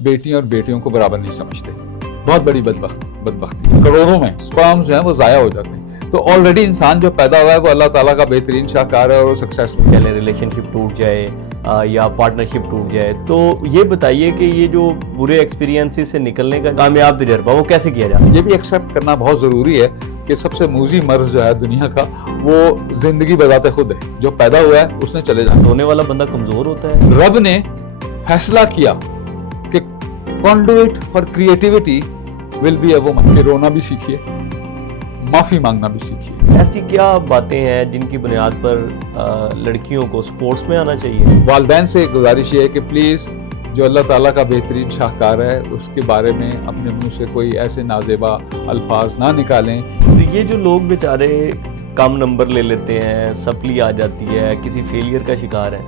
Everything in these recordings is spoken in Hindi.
बेटियां और बेटियों को बराबर नहीं समझते। बहुत बड़ी बदबख्ती, करोड़ों में स्पर्म्स जो है वो ज़ाया हो जाते हैं। तो ऑलरेडी इंसान जो पैदा हुआ है वो अल्लाह ताला का बेहतरीन शाहकार है और वो सक्सेसफुल। पहले रिलेशनशिप टूट जाए या पार्टनरशिप टूट जाए, तो ये बताइए कि ये जो बुरे एक्सपीरियंसेस से निकलने का कामयाब तजर्बा वो कैसे किया जाए? ये भी एक्सेप्ट करना बहुत ज़रूरी है कि सबसे मूजी मर्ज जो है दुनिया का वो जिंदगी बजाते खुद है। जो पैदा हुआ है उसने चले जाना। रोने वाला बंदा कमजोर होता है। रब ने फैसला किया कि conduit for creativity will be a woman. कि रोना भी सीखिए, माफी मांगना भी सीखिए। ऐसी क्या बातें हैं जिनकी बुनियाद पर लड़कियों को स्पोर्ट्स में आना चाहिए? वालिदैन से गुजारिश ये है कि प्लीज़ जो अल्लाह ताला का बेहतरीन शाहकार है उसके बारे में अपने मुंह से कोई ऐसे नाजेबा अल्फाज ना निकालें। तो ये जो लोग बेचारे कम नंबर ले लेते हैं, सप्ली आ जाती है, किसी फेलियर का शिकार है,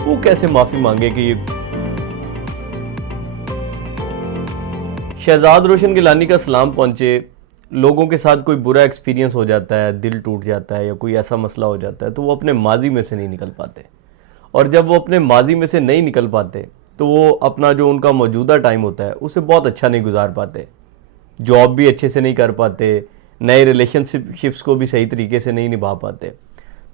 वो कैसे माफ़ी मांगे कि ये शहजाद रोशन गिलानी का सलाम पहुंचे। लोगों के साथ कोई बुरा एक्सपीरियंस हो जाता है, दिल टूट जाता है या कोई ऐसा मसला हो जाता है तो वो अपने माजी में से नहीं निकल पाते, और जब वो अपने माजी में से नहीं निकल पाते तो वो अपना जो उनका मौजूदा टाइम होता है उसे बहुत अच्छा नहीं गुजार पाते, जॉब भी अच्छे से नहीं कर पाते, नए रिलेशनशिप्स को भी सही तरीके से नहीं निभा पाते।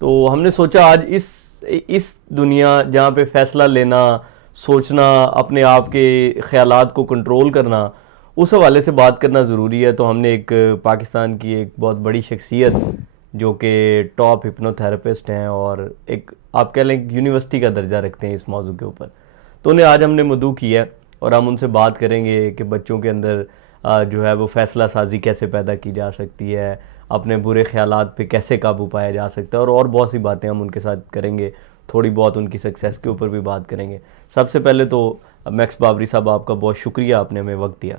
तो हमने सोचा आज इस दुनिया जहाँ पे फ़ैसला लेना, सोचना, अपने आप के ख़यालात को कंट्रोल करना, उस हवाले से बात करना ज़रूरी है। तो हमने एक पाकिस्तान की एक बहुत बड़ी शख्सियत जो कि टॉप हिप्नोथेरेपिस्ट हैं और एक आप कह लें यूनिवर्सिटी का दर्जा रखते हैं इस मौजू के ऊपर, तो उन्हें आज हमने मदऊ किया और हम उनसे बात करेंगे कि बच्चों के अंदर जो है वो फ़ैसला साजी कैसे पैदा की जा सकती है, अपने बुरे ख़यालात पे कैसे काबू पाया जा सकता है, और बहुत सी बातें हम उनके साथ करेंगे। थोड़ी बहुत उनकी सक्सेस के ऊपर भी बात करेंगे। सबसे पहले तो मैक्स बाबरी साहब, आपका बहुत शुक्रिया, आपने हमें वक्त दिया।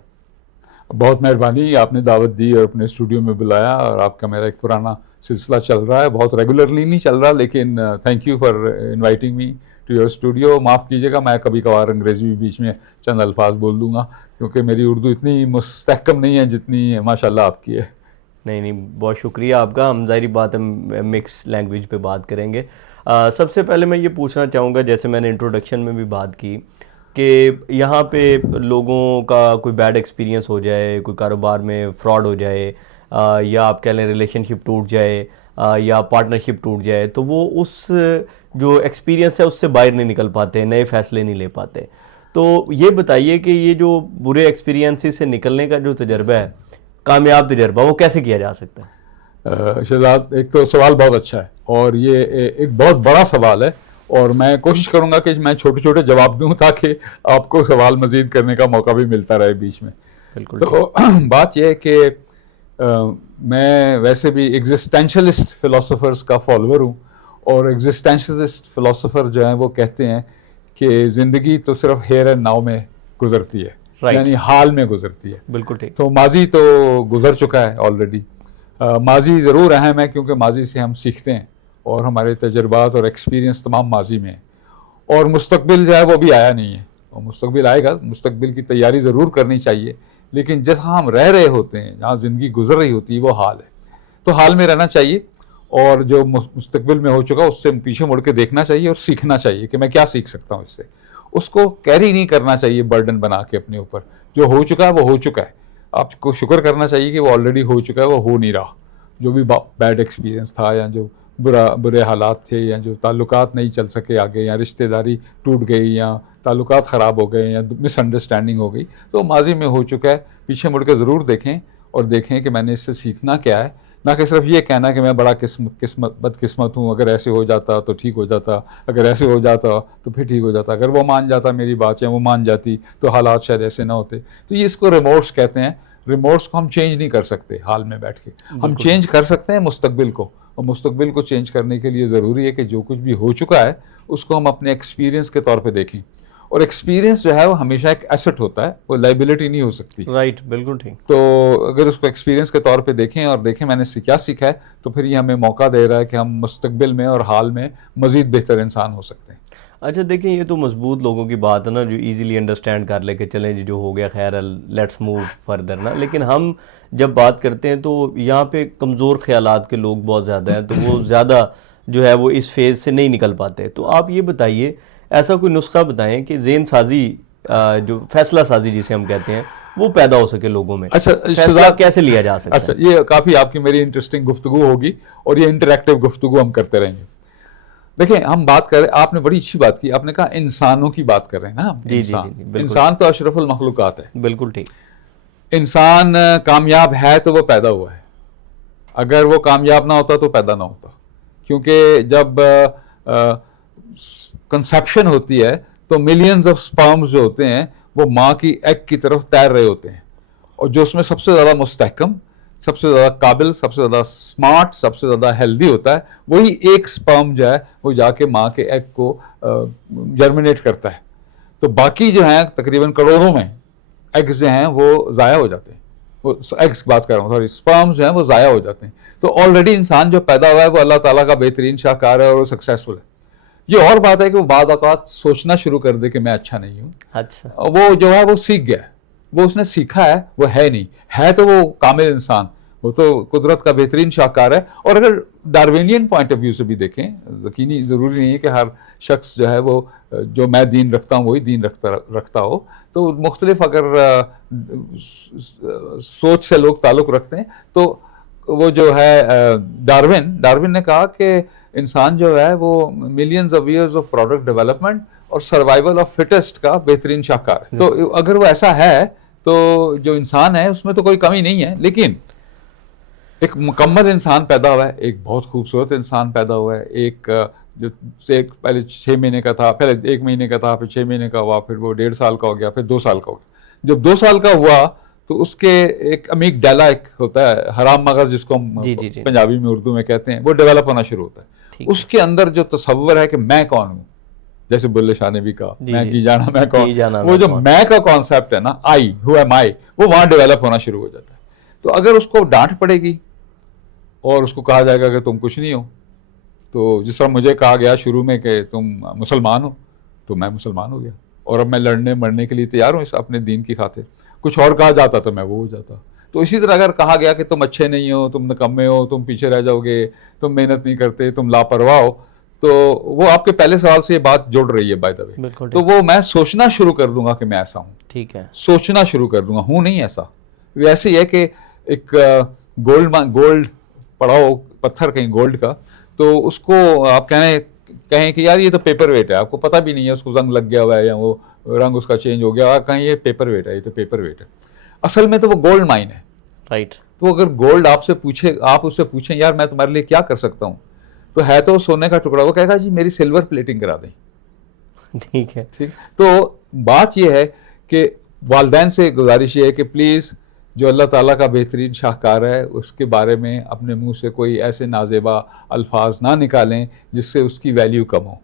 बहुत मेहरबानी, आपने दावत दी और अपने स्टूडियो में बुलाया। और आपका मेरा एक पुराना सिलसिला चल रहा है, बहुत रेगुलरली नहीं चल रहा, लेकिन thank you for inviting me to your studio. माफ़ कीजिएगा मैं कभी कभार अंग्रेज़ी भी बीच में चंद अल्फाज बोल दूंगा, क्योंकि मेरी उर्दू इतनी मुस्तहकम नहीं है जितनी माशाल्लाह आपकी है। नहीं, बहुत शुक्रिया आपका। हम ज़ाहिर बात है मिक्स लैंग्वेज पे बात करेंगे। सबसे पहले मैं ये पूछना चाहूँगा, जैसे मैंने इंट्रोडक्शन में भी बात की कि यहाँ पे लोगों का कोई बैड एक्सपीरियंस हो जाए, कोई कारोबार में फ्रॉड हो जाए, या आप कह लें रिलेशनशिप टूट जाए, या पार्टनरशिप टूट जाए, तो वो उस जो एक्सपीरियंस है उससे बाहर नहीं निकल पाते, नए फैसले नहीं ले पाते। तो ये बताइए कि ये जो बुरे एक्सपीरियंसेस से निकलने का जो तजर्बा है, कामयाब तजर्बा, वो कैसे किया जा सकता है? शहजाद, एक तो सवाल बहुत अच्छा है और ये एक बहुत बड़ा सवाल है, और मैं कोशिश करूंगा कि मैं छोटे छोटे जवाब दूं ताकि आपको सवाल मजीद करने का मौका भी मिलता रहे बीच में। बिल्कुल। तो बात यह है कि मैं वैसे भी एग्जिस्टेंशलिस्ट फिलोसोफर्स का फॉलोअर हूँ, और एग्जिस्टेंशलिस्ट फिलोसोफर जो हैं वो कहते हैं कि ज़िंदगी तो सिर्फ हेयर एंड नाउ में गुजरती है, यानी हाल में गुजरती है। बिल्कुल ठीक। तो माजी तो गुजर चुका है ऑलरेडी। माजी ज़रूर अहम है क्योंकि माजी से हम सीखते हैं और हमारे तजर्बात और एक्सपीरियंस तमाम माजी में है, और मुस्तकबिल जो है वो भी आया नहीं है, और मुस्तकबिल आएगा। मुस्तकबिल की तैयारी ज़रूर करनी चाहिए, लेकिन जहाँ हम रह रहे होते हैं, जहाँ ज़िंदगी गुजर रही होती है, वो हाल है। तो हाल में रहना चाहिए, और जो मुस्तकबिल में हो चुका उससे पीछे मुड़ के देखना चाहिए और सीखना चाहिए कि मैं क्या सीख सकता हूँ इससे। उसको कैरी नहीं करना चाहिए बर्डन बना के अपने ऊपर। जो हो चुका है वो हो चुका है, आपको शुक्र करना चाहिए कि वो ऑलरेडी हो चुका है, वो हो नहीं रहा। जो भी बैड एक्सपीरियंस था, या जो बुरे हालात थे, या जो ताल्लुकात नहीं चल सके आगे, या रिश्तेदारी टूट गई, या ताल्लुकात ख़राब हो गए, या मिसअंडरस्टैंडिंग हो गई, तो माजी में हो चुका है। पीछे मुड़ के ज़रूर देखें और देखें कि मैंने इससे सीखना क्या है, ना कि सिर्फ ये कहना कि मैं बड़ा बदकिस्मत हूँ, अगर ऐसे हो जाता तो ठीक हो जाता, अगर ऐसे हो जाता तो फिर ठीक हो जाता, अगर वो मान जाता मेरी बात, या वो मान जाती तो हालात शायद ऐसे ना होते। तो ये इसको रिमोर्स कहते हैं। रिमोर्स को हम चेंज नहीं कर सकते हाल में बैठ के, हम चेंज कर सकते हैं मुस्तकबिल को, और मुस्तकबिल को चेंज करने के लिए ज़रूरी है कि जो कुछ भी हो चुका है उसको हम अपने एक्सपीरियंस के तौर पे देखें। और एक्सपीरियंस जो है वो हमेशा एक एसेट होता है, वो लाइबिलिटी नहीं हो सकती। राइट, बिल्कुल ठीक। तो अगर उसको एक्सपीरियंस के तौर पे देखें और देखें मैंने क्या सीखा है, तो फिर ये हमें मौका दे रहा है कि हम मुस्तकबिल में और हाल में मज़ीद बेहतर इंसान हो सकते हैं। अच्छा देखिए, ये तो मजबूत लोगों की बात है ना, जो इजीली अंडरस्टैंड कर ले कि चलें जी, जो हो गया खैर, लेट्स मूव फर्दर ना। लेकिन हम जब बात करते हैं तो यहाँ पे कमज़ोर ख्यालात के लोग बहुत ज़्यादा हैं, तो वो ज़्यादा जो है वो इस फेज़ से नहीं निकल पाते। तो आप ये बताइए, ऐसा कोई नुस्खा बताएं कि ज़हन साजी जो फैसला साजी जिसे हम कहते हैं वो पैदा हो सके लोगों में। अच्छा, फैसला शहजाद, कैसे लिया जा सकता अच्छा, ये काफ़ी आपकी मेरी इंटरेस्टिंग गुफ्तगू होगी और ये इंटरेक्टिव गुफ्तगू हम करते रहेंगे। देखिए, हम बात कर रहे, आपने बड़ी अच्छी बात की, आपने कहा इंसानों की बात कर रहे हैं ना हम। जी, इंसान, जी, बिल्कुल। इंसान तो अशरफुल मखलूकात है। बिल्कुल ठीक। इंसान कामयाब है तो वो पैदा हुआ है, अगर वो कामयाब ना होता तो पैदा ना होता, क्योंकि जब कंसेप्शन होती है तो मिलियंस ऑफ स्पर्म्स जो होते हैं वो माँ की एग की तरफ तैर रहे होते हैं, और जो उसमें सबसे ज़्यादा मुस्तहकम, सबसे ज़्यादा काबिल, सबसे ज़्यादा स्मार्ट, सबसे ज़्यादा हेल्दी होता है, वही एक स्पर्म जो है वो जाके माँ के एग को जर्मिनेट करता है। तो बाकी जो हैं तकरीबन करोड़ों में एग्स जो हैं वो ज़ाया हो जाते हैं, वो एग्स की बात कर रहा हूँ, सॉरी, स्पर्म्स जो हैं वो ज़ाया हो जाते हैं। तो ऑलरेडी इंसान जो पैदा हुआ है वो अल्लाह ताला का बेहतरीन शाहकार है और वो सक्सेसफुल है। ये और बात है कि वो बाद औक़ात सोचना शुरू कर दे कि मैं अच्छा नहीं हूँ। अच्छा, वो जो है वो सीख गया है, वो उसने सीखा है, वो है नहीं है तो वो कामिल इंसान, वो तो कुदरत का बेहतरीन शाहकार है। और अगर डार्विनियन पॉइंट ऑफ व्यू से भी देखें, यकीनी ज़रूरी नहीं है कि हर शख्स जो है वो जो मैं दीन रखता हूँ वही दीन रखता हो, तो मुख्तलिफ अगर सोच से लोग ताल्लुक़ रखते हैं, तो वो जो है डार्विन ने कहा कि इंसान जो है वो millions of years of product development और सर्वाइवल ऑफ फिटेस्ट का बेहतरीन शाहकार है। तो अगर वो ऐसा है तो जो इंसान है उसमें तो कोई कमी नहीं है, लेकिन एक मुकम्मल इंसान पैदा हुआ है, एक बहुत खूबसूरत इंसान पैदा हुआ है, एक जो से पहले 6 महीने का था, पहले 1 महीने का था, फिर 6 महीने का हुआ, फिर वो 1.5 साल का हो गया, फिर 2 साल का हो गया। जब 2 साल का हुआ तो उसके एक अमीगडाला एक होता है, हराम मगज जिसको हम जी। पंजाबी में उर्दू में कहते हैं, वो डेवलप होना शुरू होता है। उसके अंदर जो तसव्वुर है कि मैं कौन हूँ, जैसे बुल्ले शाह ने भी कहा, मैं की जाना मैं कौन, वो जो मैं का कॉन्सेप्ट है ना, आई, हु एम आई, वो वहाँ डेवलप होना शुरू हो जाता है। तो अगर उसको डांट पड़ेगी और उसको कहा जाएगा कि तुम कुछ नहीं हो, तो जिस तरह मुझे कहा गया शुरू में कि तुम मुसलमान हो, तो मैं मुसलमान हो गया और अब मैं लड़ने मरने के लिए तैयार हूँ इस अपने दीन की खातिर। कुछ और कहा जाता तो मैं वो हो जाता। तो इसी तरह अगर कहा गया कि तुम अच्छे नहीं हो, तुम निकम्मे हो, तुम पीछे रह जाओगे, तुम मेहनत नहीं करते, तुम लापरवाह हो, तो वो आपके पहले सवाल से ये बात जुड़ रही है बाय द वे। तो वो मैं सोचना शुरू कर दूंगा कि मैं ऐसा हूँ, ठीक है, सोचना शुरू कर दूंगा, हूँ नहीं ऐसा। वैसे ही है कि एक गोल्ड पड़ा हो, पत्थर कहीं गोल्ड का, तो उसको आप कहें कि यार ये तो पेपर वेट है, आपको पता भी नहीं है उसको जंग लग गया हुआ है या वो रंग उसका चेंज हो गया, कहीं ये पेपर वेट है, ये तो पेपर वेट है। असल में तो वो गोल्ड माइन है, राइट। तो अगर गोल्ड आपसे पूछे, आप उससे पूछें यार मैं तुम्हारे लिए क्या कर सकता हूँ, तो है तो सोने का टुकड़ा, वो कहेगा जी मेरी सिल्वर प्लेटिंग करा दें। ठीक है, ठीक। तो बात यह है कि वालिदैन से गुजारिश ये है कि प्लीज़ जो अल्लाह ताला का बेहतरीन शाहकार है उसके बारे में अपने मुंह से कोई ऐसे नाजेबा अल्फाज ना निकालें जिससे उसकी वैल्यू कम हो।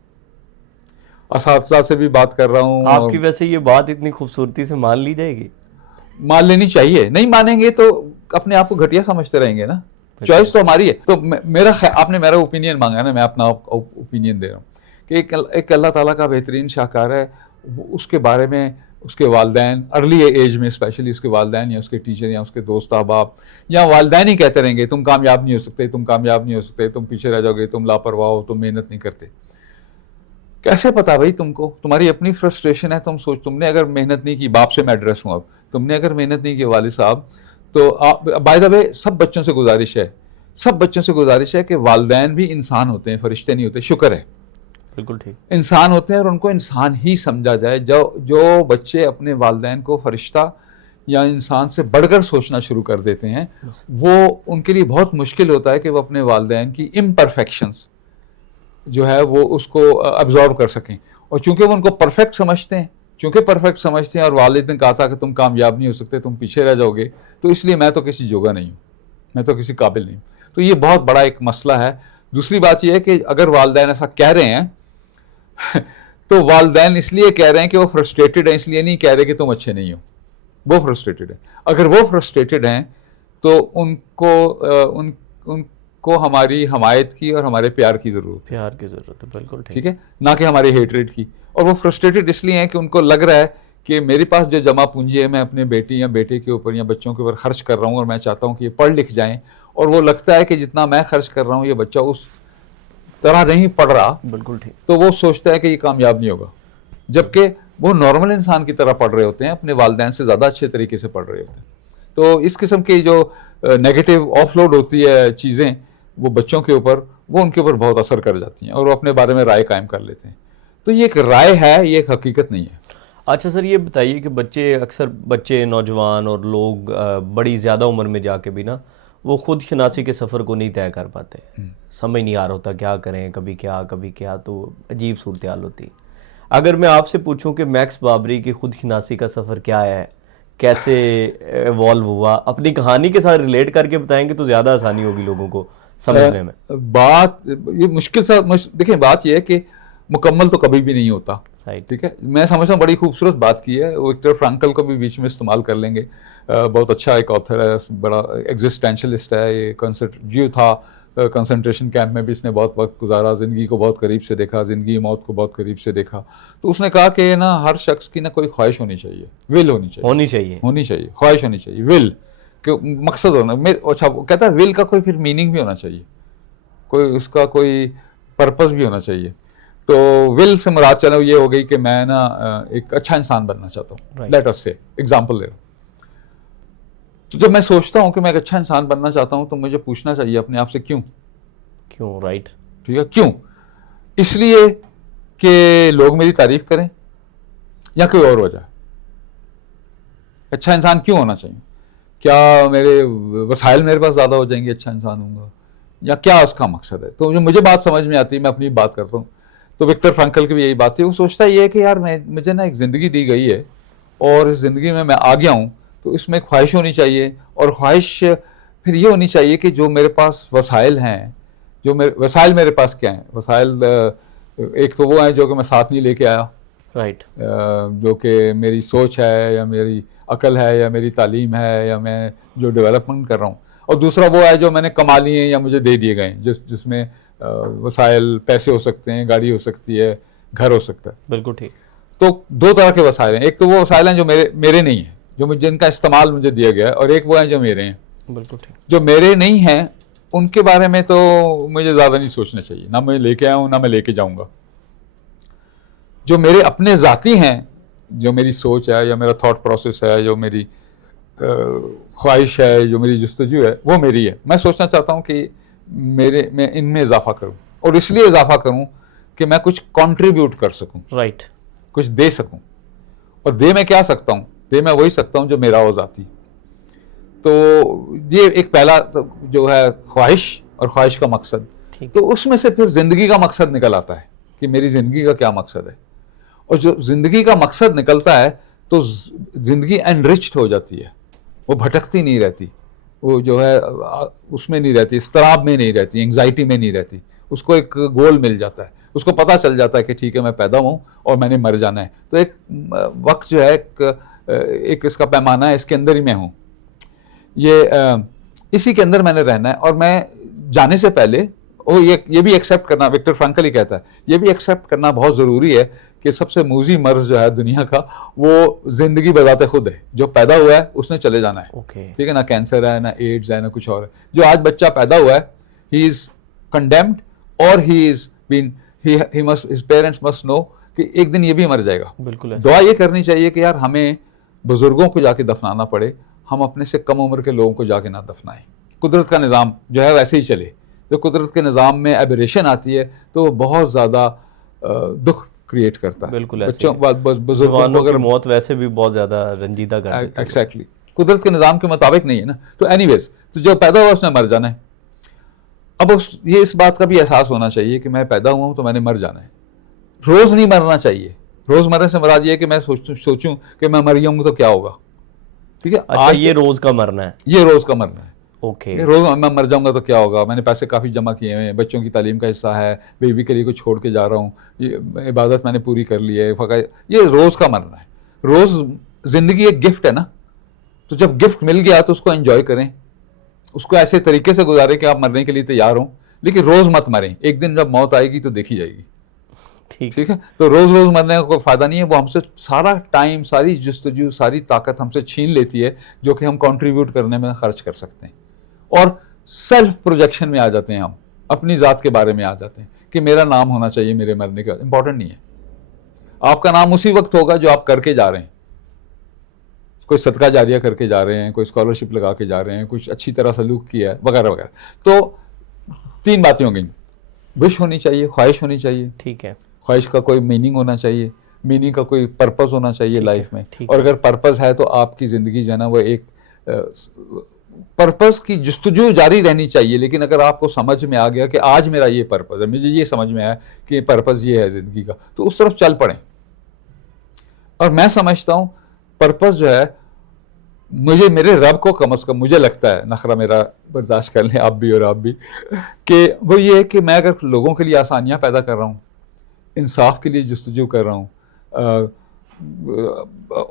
असातिज़ा से भी बात कर रहा हूँ। आपकी वैसे ये बात इतनी खूबसूरती से मान ली जाएगी? मान लेनी चाहिए, नहीं मानेंगे तो अपने आप को घटिया समझते रहेंगे ना। चॉइस तो हमारी है। तो आपने मेरा ओपिनियन मांगा ना, मैं अपना ओपिनियन दे रहा हूँ कि एक अल्लाह ताला का बेहतरीन शाहकार है, उसके बारे में उसके वालिदैन अर्ली एज में स्पेशली उसके वालिदैन या उसके टीचर या उसके दोस्त अहबाब या वालिदैन ही कहते रहेंगे तुम कामयाब नहीं हो सकते, तुम कामयाब नहीं हो सकते, तुम पीछे रह जाओगे, तुम लापरवाह हो, तुम मेहनत नहीं करते। कैसे पता भाई तुमको? तुम्हारी अपनी फ्रस्ट्रेशन है। तुम सोच, तुमने अगर मेहनत नहीं की, बाप से मैं एड्रेस हूँ अब, तुमने अगर मेहनत नहीं की वालिद साहब, तो आप बाय द वे सब बच्चों से गुजारिश है कि वालिदैन भी इंसान होते हैं, फरिश्ते नहीं होते। शुक्र है, बिल्कुल ठीक, इंसान होते हैं और उनको इंसान ही समझा जाए। जो बच्चे अपने वालिदैन को फरिश्ता या इंसान से बढ़कर सोचना शुरू कर देते हैं, वो उनके लिए बहुत मुश्किल होता है कि वो अपने वालिदैन की इम्परफेक्शंस जो है वो उसको अब्जॉर्व कर सकें। और चूंकि वो उनको परफेक्ट समझते हैं, और वालिद ने कहा था कि तुम कामयाब नहीं हो सकते, तुम पीछे रह जाओगे, तो इसलिए मैं तो किसी जोगा नहीं हूँ, मैं तो किसी काबिल नहीं हूँ। तो ये बहुत बड़ा एक मसला है। दूसरी बात यह है कि अगर वालिदैन ऐसा कह रहे हैं तो वालिदैन इसलिए कह रहे हैं कि वो फ्रस्ट्रेटेड हैं, इसलिए नहीं कह रहे कि तुम अच्छे नहीं हो। वो फ्रस्ट्रेटेड है। अगर वो फ्रस्ट्रेटेड हैं तो उनको हमारी हमायत की और हमारे प्यार की ज़रूरत है, बिल्कुल ठीक है, ना कि हमारे हेटरेट की। और वो फ्रस्ट्रेटेड इसलिए हैं कि उनको लग रहा है कि मेरे पास जो जमा पूंजी है मैं अपने बेटी या बेटे के ऊपर या बच्चों के ऊपर खर्च कर रहा हूँ और मैं चाहता हूँ कि ये पढ़ लिख जाएं, और वो लगता है कि जितना मैं खर्च कर रहा हूँ ये बच्चा उस तरह नहीं पढ़ रहा, बिल्कुल ठीक, तो वो सोचता है कि ये कामयाब नहीं होगा। जबकि वो नॉर्मल इंसान की तरह पढ़ रहे होते हैं, अपने वालिदैन से ज़्यादा अच्छे तरीके से पढ़ रहे होते हैं। तो इस किस्म की जो नेगेटिव ऑफलोड होती है चीज़ें वो बच्चों के ऊपर, वो उनके ऊपर बहुत असर कर जाती हैं और वो अपने बारे में राय कायम कर लेते हैं। तो ये एक राय है, ये एक हकीकत नहीं है। अच्छा सर, ये बताइए कि बच्चे नौजवान और लोग बड़ी ज़्यादा उम्र में जाके भी ना वो खुद शनासी के सफ़र को नहीं तय कर पाते, समझ नहीं आ रहा होता क्या करें, कभी क्या, तो अजीब सूरत हाल होती है। अगर मैं आपसे पूछूं कि मैक्स बाबरी की खुद शनासी का सफ़र क्या है, कैसे इवॉल्व हुआ, अपनी कहानी के साथ रिलेट करके बताएंगे तो ज़्यादा आसानी होगी लोगों को समझने में। बात ये मुश्किल सा देखिए, बात ये है कि मुकम्मल तो कभी भी नहीं होता, राइट। ठीक है। मैं समझता हूँ बड़ी खूबसूरत बात की है, वो विक्टर फ्रैंकल को भी बीच में इस्तेमाल कर लेंगे। बहुत अच्छा एक ऑथर है, बड़ा एग्जिस्टेंशलिस्ट है, ये जीव था, कंसंट्रेशन कैंप में भी इसने बहुत वक्त गुजारा, ज़िंदगी को बहुत करीब से देखा, ज़िंदगी मौत को बहुत करीब से देखा। तो उसने कहा कि ना हर शख्स की ना कोई ख्वाहिश होनी चाहिए, विल होनी चाहिए, ख्वाहिश होनी चाहिए, विल कि मकसद होना। अच्छा, वो कहता है विल का कोई फिर मीनिंग भी होना चाहिए, कोई उसका कोई पर्पस भी होना चाहिए। तो विल से मुराद चलो ये हो गई कि मैं ना एक अच्छा इंसान बनना चाहता हूँ, लेट अस से एग्जांपल ले रहा हूँ। तो जब मैं सोचता हूँ कि मैं एक अच्छा इंसान बनना चाहता हूँ तो मुझे पूछना चाहिए अपने आप से क्यों, राइट। ठीक है, क्यों? इसलिए कि लोग मेरी तारीफ करें या कोई और वजह? अच्छा इंसान क्यों होना चाहिए? क्या मेरे वसाइल मेरे पास ज़्यादा हो जाएंगे अच्छा इंसान होऊंगा, या क्या उसका मकसद है? तो जो मुझे बात समझ में आती है, मैं अपनी बात करता हूँ, तो विक्टर फ्रैंकल की भी यही बात थी। वो सोचता ये है कि यार मुझे ना एक ज़िंदगी दी गई है और इस ज़िंदगी में मैं आ गया हूँ, तो इसमें ख्वाहिश होनी चाहिए, और ख्वाहिश फिर ये होनी चाहिए कि जो मेरे पास वसाइल हैं, जो वसाइल मेरे पास क्या हैं? वसाइल एक तो वो हैं जो कि मैं साथ नहीं लेके आया, राइट। जो कि मेरी सोच है या मेरी अकल है या मेरी तालीम है या मैं जो डेवलपमेंट कर रहा हूँ, और दूसरा वो है जो मैंने कमा लिए या मुझे दे दिए गए, जिसमें वसाइल पैसे हो सकते हैं, गाड़ी हो सकती है, घर हो सकता है। बिल्कुल ठीक। तो दो तरह के वसाइल हैं, एक तो वो वसाइल हैं जो मेरे नहीं हैं, जो जिनका इस्तेमाल मुझे दिया गया है, और एक वो हैं जो मेरे हैं। बिल्कुल ठीक। जो मेरे नहीं हैं उनके बारे में तो मुझे ज़्यादा नहीं सोचना चाहिए, ना मैं लेके आया हूँ ना मैं लेके जाऊँगा। जो मेरे अपने ज़ाती हैं, जो मेरी सोच है या मेरा थॉट प्रोसेस है, जो मेरी ख्वाहिश है, जो मेरी जुस्तजू है, वो मेरी है। मैं सोचना चाहता हूँ कि मैं इनमें इजाफा करूँ, और इसलिए इजाफा करूँ कि मैं कुछ कंट्रीब्यूट कर सकूँ, राइट। कुछ दे सकूँ। और दे मैं क्या सकता हूँ? दे मैं वही सकता हूँ जो मेरा हो ज़ाती। तो ये एक पहला जो है ख्वाहिश और ख्वाहिश का मकसद। तो उसमें से फिर ज़िंदगी का मकसद निकल आता है कि मेरी ज़िंदगी का क्या मकसद है, और जो ज़िंदगी का मकसद निकलता है तो ज़िंदगी एनरिच्ड हो जाती है, वो भटकती नहीं रहती, वो जो है उसमें नहीं रहती, इस्तराब में नहीं रहती, एंग्जाइटी में नहीं रहती। उसको एक गोल मिल जाता है, उसको पता चल जाता है कि ठीक है मैं पैदा हूँ और मैंने मर जाना है। तो एक वक्त जो है एक इसका पैमाना है, इसके अंदर ही मैं हूँ, इसी के अंदर मैंने रहना है। और मैं जाने से पहले ये भी एक्सेप्ट करना, विक्टर फ्रैंकल ही कहता है, ये भी एक्सेप्ट करना बहुत ज़रूरी है कि सबसे मूजी मर्ज जो है दुनिया का, वो ज़िंदगी बजाते खुद है। जो पैदा हुआ है उसने चले जाना है, ठीक है ना, कैंसर है ना एड्स है ना कुछ और है। जो आज बच्चा पैदा हुआ है, ही इज़ कंडेम्ड और हिज पेरेंट्स मस्ट नो कि एक दिन ये भी मर जाएगा। बिल्कुल। दुआ ये करनी चाहिए कि यार हमें बुजुर्गों को जाके दफनाना पड़े, हम अपने से कम उम्र के लोगों को जाके ना दफनाएं। कुदरत का निज़ाम जो है वैसे ही चले। जो कुदरत के निज़ाम में एबरेशन आती है तो वो बहुत ज़्यादा दुख क्रिएट करता है। बिल्कुल। बच्चों बुजुर्गों की मौत वैसे भी बहुत ज़्यादा रंजीदा कर देती है। एक्जैक्टली, कुदरत के निज़ाम के मुताबिक नहीं है ना। तो एनीवेज, तो जो पैदा हुआ उसने मर जाना है। अब ये इस बात का भी एहसास होना चाहिए कि मैं पैदा हुआ हूँ तो मैंने मर जाना है। रोज़ नहीं मरना चाहिए। रोज़ मरने से मुराद ये है कि मैं सोचूं कि मैं मर जाऊंगा तो क्या होगा, ठीक है। अच्छा, ये रोज़ का मरना है, ये रोज़ का मरना है। ओके। रोज़ मैं मर जाऊंगा तो क्या होगा, मैंने पैसे काफ़ी जमा किए हैं, बच्चों की तालीम का हिस्सा है, बेबी के लिए कुछ छोड़ के जा रहा हूँ, ये इबादत मैंने पूरी कर ली है, ये रोज़ का मरना है। रोज़ ज़िंदगी एक गिफ्ट है ना, तो जब गिफ्ट मिल गया तो उसको एंजॉय करें, उसको ऐसे तरीके से गुजारें कि आप मरने के लिए तैयार हों, लेकिन रोज़ मत मरें। एक दिन जब मौत आएगी तो देखी जाएगी, ठीक है। तो रोज़ रोज़ मरने का कोई फ़ायदा नहीं है। वो हमसे सारा टाइम, सारी जुस्तजू, सारी ताकत हमसे छीन लेती है जो कि हम कंट्रीब्यूट करने में खर्च कर सकते हैं, और सेल्फ प्रोजेक्शन में आ जाते हैं, हम अपनी ज़ात के बारे में आ जाते हैं कि मेरा नाम होना चाहिए मेरे मरने के बाद। इंपॉर्टेंट नहीं है। आपका नाम उसी वक्त होगा जो आप करके जा रहे हैं। कोई सदका जारिया करके जा रहे हैं, कोई स्कॉलरशिप लगा के जा रहे हैं, कुछ अच्छी तरह सलूक किया है, वगैरह वगैरह। तो 3 बातें हो गई, विश होनी चाहिए, ख्वाहिश होनी चाहिए, ठीक है, ख्वाहिश का कोई मीनिंग होना चाहिए, मीनिंग का कोई पर्पस होना चाहिए लाइफ में, ठीक और अगर पर्पस है तो आपकी ज़िंदगी जो है ना वो एक पर्पस की जुस्तजू जारी रहनी चाहिए। लेकिन अगर आपको समझ में आ गया कि आज मेरा ये पर्पस है, मुझे ये समझ में आया कि पर्पस ये है ज़िंदगी का, तो उस तरफ चल पड़ें। और मैं समझता हूँ पर्पस जो है, मुझे मेरे रब को कम से कम मुझे लगता है, नखरा मेरा बर्दाश्त कर लें आप भी और आप भी, कि वो ये है कि मैं अगर लोगों के लिए आसानियाँ पैदा कर रहा हूँ, इंसाफ के लिए जस्तजू कर रहा हूँ,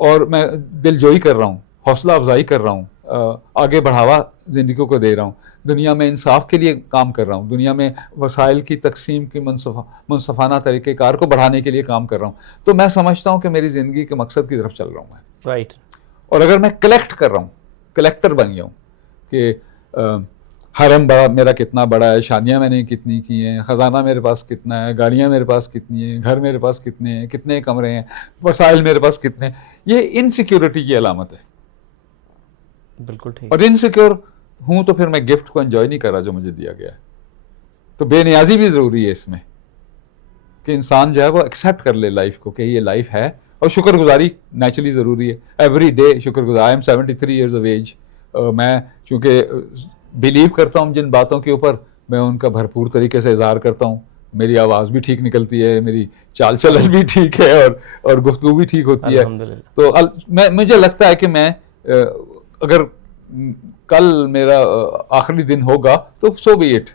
और मैं दिलजोई कर रहा हूँ, हौसला अफजाई कर रहा हूँ, आगे बढ़ावा ज़िंदगी को दे रहा हूँ, दुनिया में इंसाफ के लिए काम कर रहा हूँ, दुनिया में वसाइल की तकसीम की मुनसफ़ाना तरीक़ेकार को बढ़ाने के लिए काम कर रहा हूँ, तो मैं समझता हूँ कि मेरी ज़िंदगी के मकसद की तरफ चल रहा हूँ मैं। राइट। और अगर मैं कलेक्ट कर रहा हूँ, कलेक्टर बन गया हूँ कि हरम बड़ा मेरा कितना बड़ा है, शादियाँ मैंने कितनी की हैं, ख़जाना मेरे पास कितना है, गाड़ियाँ मेरे पास कितनी हैं, घर मेरे पास कितने हैं, कितने कमरे हैं, वसाइल मेरे पास कितने हैं, ये इनसिक्योरिटी की अलामत है। बिल्कुल ठीक। और इनसिक्योर हूँ तो फिर मैं गिफ्ट को एंजॉय नहीं कर रहा जो मुझे दिया गया है। तो बेनियाजी भी ज़रूरी है इसमें, कि इंसान जो है वो एक्सेप्ट कर ले लाइफ को कि ये लाइफ है, और शुक्रगुजारी नेचुरली ज़रूरी है। एवरी डे शुक्रगुजार। I am 73 years of age. मैं चूँकि बिलीव करता हूँ जिन बातों के ऊपर, मैं उनका भरपूर तरीके से इजहार करता हूँ। मेरी आवाज़ भी ठीक निकलती है, मेरी चाल चलन भी ठीक है, और गुफ्तगू भी ठीक होती है। तो मुझे लगता है कि मैं अगर कल मेरा आखिरी दिन होगा तो so be it.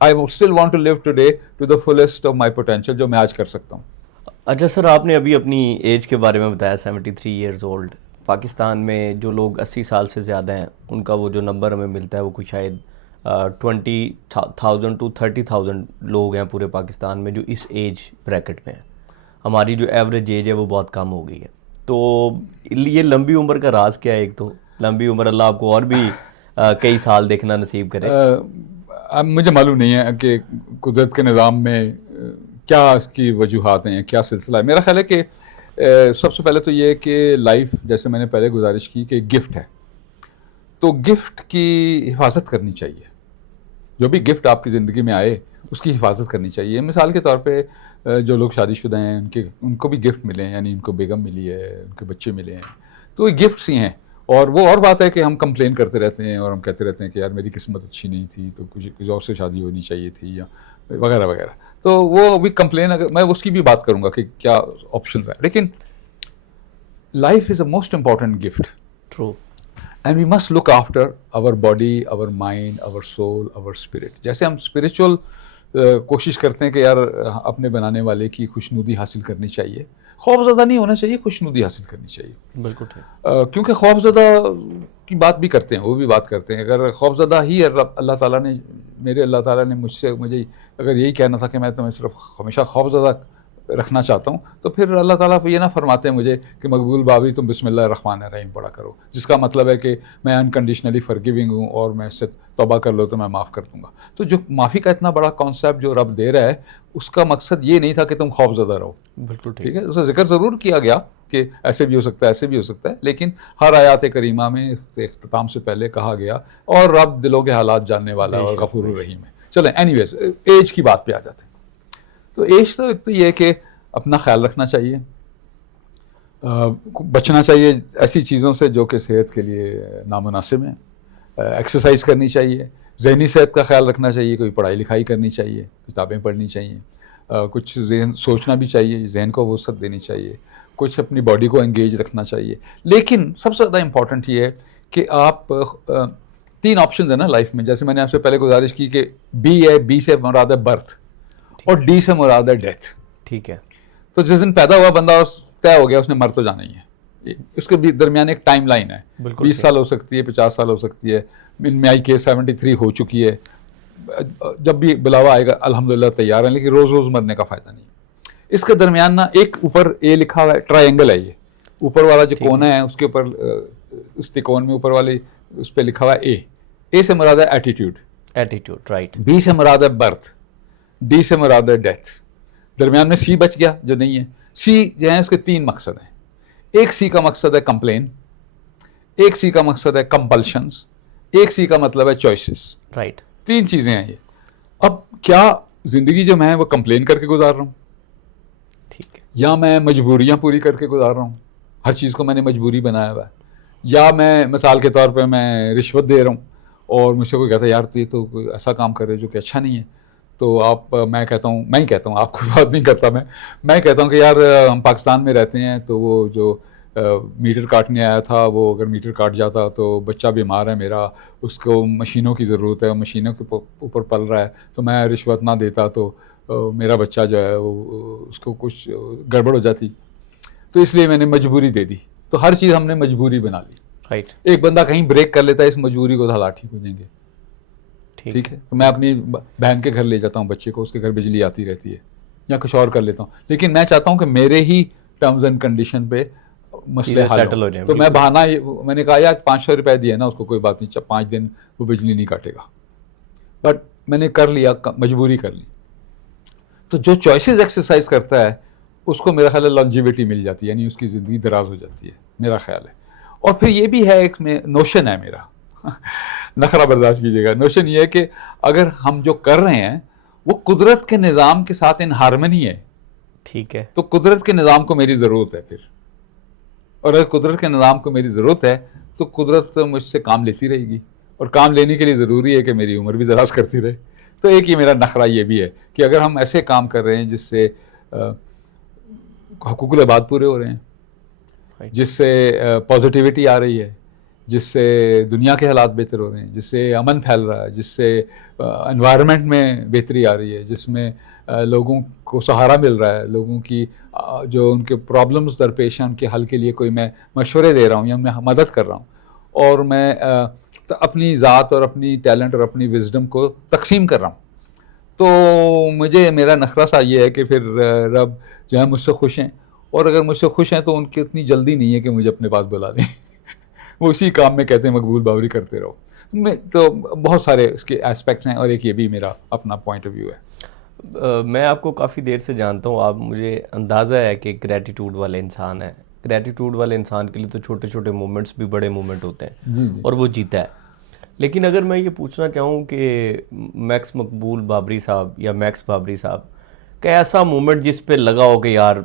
I still want to live today to the fullest of my potential, जो मैं आज कर सकता हूँ। अच्छा सर, आपने अभी अपनी एज के बारे में बताया, 73 ईयर्स ओल्ड। पाकिस्तान में जो लोग 80 साल से ज़्यादा हैं, उनका वो जो नंबर हमें मिलता है वो कुछ शायद 20,000 to 30,000 लोग हैं पूरे पाकिस्तान में जो इस एज ब्रैकेट में हैं। हमारी जो एवरेज एज है वो बहुत कम हो गई है। तो ये लंबी उम्र का राज क्या है? एक तो लंबी उम्र, अल्लाह आपको और भी कई साल देखना नसीब करे। अब मुझे मालूम नहीं है कि कुदरत के निज़ाम में क्या इसकी वजूहात हैं, क्या सिलसिला है। मेरा ख्याल है कि सबसे पहले तो ये है कि लाइफ, जैसे मैंने पहले गुजारिश की, कि गिफ्ट है, तो गिफ्ट की हिफाजत करनी चाहिए। जो भी गिफ्ट आपकी ज़िंदगी में आए उसकी हिफाजत करनी चाहिए। मिसाल के तौर पे जो लोग शादीशुदा हैं उनको भी गिफ्ट मिले हैं, यानी उनको बेगम मिली है, उनके बच्चे मिले हैं, तो ये गिफ्ट्स ही हैं। और वो और बात है कि हम कंप्लेन करते रहते हैं और हम कहते रहते हैं कि यार मेरी किस्मत अच्छी नहीं थी, तो कुछ और से शादी होनी चाहिए थी, या वगैरह वगैरह। तो वो भी कंप्लेन, अगर मैं उसकी भी बात करूँगा कि क्या ऑप्शन है, लेकिन life is a most important gift. True. And we must look after our body, our mind, our soul, our spirit. जैसे हम स्पिरिचुअल कोशिश करते हैं कि यार अपने बनाने वाले की खुशनुदी हासिल करनी चाहिए, खौफज़दा नहीं होना चाहिए, खुशनुदी हासिल करनी चाहिए। बिल्कुल ठीक। क्योंकि खौफज़दा की बात भी करते हैं, वो भी बात करते हैं। अगर खौफज़दा ही अल्लाह ताला ने, अल्लाह ताला ने मुझे अगर यही कहना था कि मैं तुम्हें सिर्फ हमेशा खौफज़दा रखना चाहता हूँ, तो फिर अल्लाह ताला ये ना फरमाते हैं मुझे कि मकबूल बाबी तुम बिस्मिल्लाह रहमान रहीम पढ़ा करो, जिसका मतलब है कि मैं अनकंडीशनली फॉरगिविंग हूँ और मैं इससे तौबा कर लो तो मैं माफ़ कर दूँगा। तो जो माफ़ी का इतना बड़ा कॉन्सेप्ट जो रब दे रहा है, उसका मकसद ये नहीं था कि तुम खौफज़दा रहो। बिल्कुल ठीक है, उसका जिक्र ज़रूर किया गया कि ऐसे भी हो सकता है, ऐसे भी हो सकता है, लेकिन हर आयात करीमा में इख्तिताम से पहले कहा गया, और रब दिलों के हालात जानने वाला है और गफूर रहीम है। चलें, एनीवेज एज की बात पे आ जाते हैं। तो एज तो ये है कि अपना ख्याल रखना चाहिए, बचना चाहिए ऐसी चीज़ों से जो कि सेहत के लिए नामुनासिब हैं, एक्सरसाइज करनी चाहिए, ज़हनी सेहत का ख्याल रखना चाहिए, कोई पढ़ाई लिखाई करनी चाहिए, किताबें पढ़नी चाहिए, कुछ जहन सोचना भी चाहिए, जहन को वसअत देनी चाहिए, कुछ अपनी बॉडी को एंगेज रखना चाहिए। लेकिन सबसे ज़्यादा इम्पॉर्टेंट ये है कि आप 3 ऑप्शन है ना लाइफ में। जैसे मैंने आपसे पहले गुजारिश की कि बी है, बी से मुराद है बर्थ और डी से मुराद है डेथ। ठीक है। तो जिस दिन पैदा हुआ बंदा तय हो गया, उसने मर तो जाना ही है। उसके दरमियान एक टाइम लाइन है, 20 साल हो सकती है, 50 साल हो सकती है। इनमें आई के 73 हो चुकी है। जब भी बुलावा आएगा अल्हम्दुलिल्लाह तैयार है, लेकिन रोज़ रोज़ मरने का फ़ायदा नहीं। इसके दरमियान ना एक ऊपर ए लिखा हुआ है, ट्रायंगल है ये, ऊपर वाला जो कोना है उसके ऊपर, उस त्रिकोण में ऊपर वाले उस पर लिखा हुआ है ए से मुराद है एटीट्यूड, राइट। बी से मुराद है बर्थ, डी से मुराद है डेथ। दरमियान में सी बच गया जो नहीं है। सी जो है उसके 3 मकसद हैं। एक सी का मकसद है कंप्लेन, एक सी का मकसद है कंपल्शंस, एक सी का मतलब है चॉइसेस। राइट। 3 चीजें हैं ये। अब क्या जिंदगी जो मैं वो कंप्लेन करके गुजार रहा हूँ, ठीक है। या मैं मजबूरियां पूरी करके गुजार रहा हूँ, हर चीज़ को मैंने मजबूरी बनाया हुआ है, या मैं मिसाल के तौर पे मैं रिश्वत दे रहा हूँ और मुझसे कोई कहता है यार तो ये तो कोई ऐसा काम कर रहे हो जो कि अच्छा नहीं है, तो आप मैं कहता हूँ, मैं ही कहता हूँ, आपको बात नहीं करता मैं कहता हूँ कि यार हम पाकिस्तान में रहते हैं, तो वो जो मीटर काटने आया था, वो अगर मीटर काट जाता तो बच्चा बीमार है मेरा, उसको मशीनों की ज़रूरत है, मशीनों के ऊपर पल रहा है, तो मैं रिश्वत ना देता तो मेरा बच्चा जो है वो उसको कुछ गड़बड़ हो जाती, तो इसलिए मैंने मजबूरी दे दी। तो हर चीज़ हमने मजबूरी बना ली। राइट। एक बंदा कहीं ब्रेक कर लेता है, इस मजबूरी को हला ठीक हो जाएंगे। ठीक है, तो मैं अपनी बहन के घर ले जाता हूँ बच्चे को, उसके घर बिजली आती रहती है, या कुछ और कर लेता हूँ, लेकिन मैं चाहता हूँ कि मेरे ही टर्म्स एंड कंडीशन पे मसले हल सेटल हो जाए। तो मैं बहाना, मैंने कहा यार 500 रुपये दिए ना उसको, कोई बात नहीं, 5 दिन वो बिजली नहीं काटेगा, बट मैंने कर लिया, मजबूरी कर ली। तो जो चॉइसेस एक्सरसाइज करता है उसको मेरा ख्याल है लॉन्जिविटी मिल जाती है, यानी उसकी ज़िंदगी दराज हो जाती है, मेरा ख्याल है। और फिर ये भी है, एक में नोशन है मेरा नखरा बर्दाश्त कीजिएगा, नोशन ये है कि अगर हम जो कर रहे हैं वो कुदरत के निज़ाम के साथ इन हारमनी है, ठीक है, तो कुदरत के निज़ाम को मेरी ज़रूरत है फिर, और अगर कुदरत के निज़ाम को मेरी ज़रूरत है तो कुदरत मुझसे काम लेती रहेगी, और काम लेने के लिए ज़रूरी है कि मेरी उम्र भी दराज करती रहे। तो एक ये मेरा नखरा ये भी है कि अगर हम ऐसे काम कर रहे हैं जिससे हुकूकुल इबाद पूरे हो रहे हैं, जिससे पॉजिटिविटी आ रही है, जिससे दुनिया के हालात बेहतर हो रहे हैं, जिससे अमन फैल रहा है, जिससे एनवायरनमेंट में बेहतरी आ रही है, जिसमें लोगों को सहारा मिल रहा है, लोगों की जो उनके प्रॉब्लम्स दरपेश हैं उनके हल के लिए कोई मैं मशवरे दे रहा हूँ या मैं मदद कर रहा हूँ, और मैं तो अपनी ज़ात और अपनी टैलेंट और अपनी विजडम को तकसीम कर रहा हूँ, तो मुझे मेरा नखरा सा ये है कि फिर रब जो है मुझसे खुश हैं, और अगर मुझसे खुश हैं तो उनकी इतनी जल्दी नहीं है कि मुझे अपने पास बुला लें वो उसी काम में कहते हैं मकबूल बावरी करते रहो। मैं तो बहुत सारे इसके एस्पेक्ट्स हैं, और एक ये भी मेरा अपना पॉइंट ऑफ व्यू है। मैं आपको काफ़ी देर से जानता हूँ, आप मुझे अंदाज़ा है कि ग्रैटिट्यूड वाले इंसान है। ग्रैटिट्यूड वाले इंसान के लिए तो छोटे छोटे मोमेंट्स भी बड़े मोमेंट होते हैं, और वो जीता है। लेकिन अगर मैं ये पूछना चाहूँ कि मैक्स मकबूल बाबरी साहब या मैक्स बाबरी साहब का ऐसा मोमेंट जिस पे लगा हो कि यार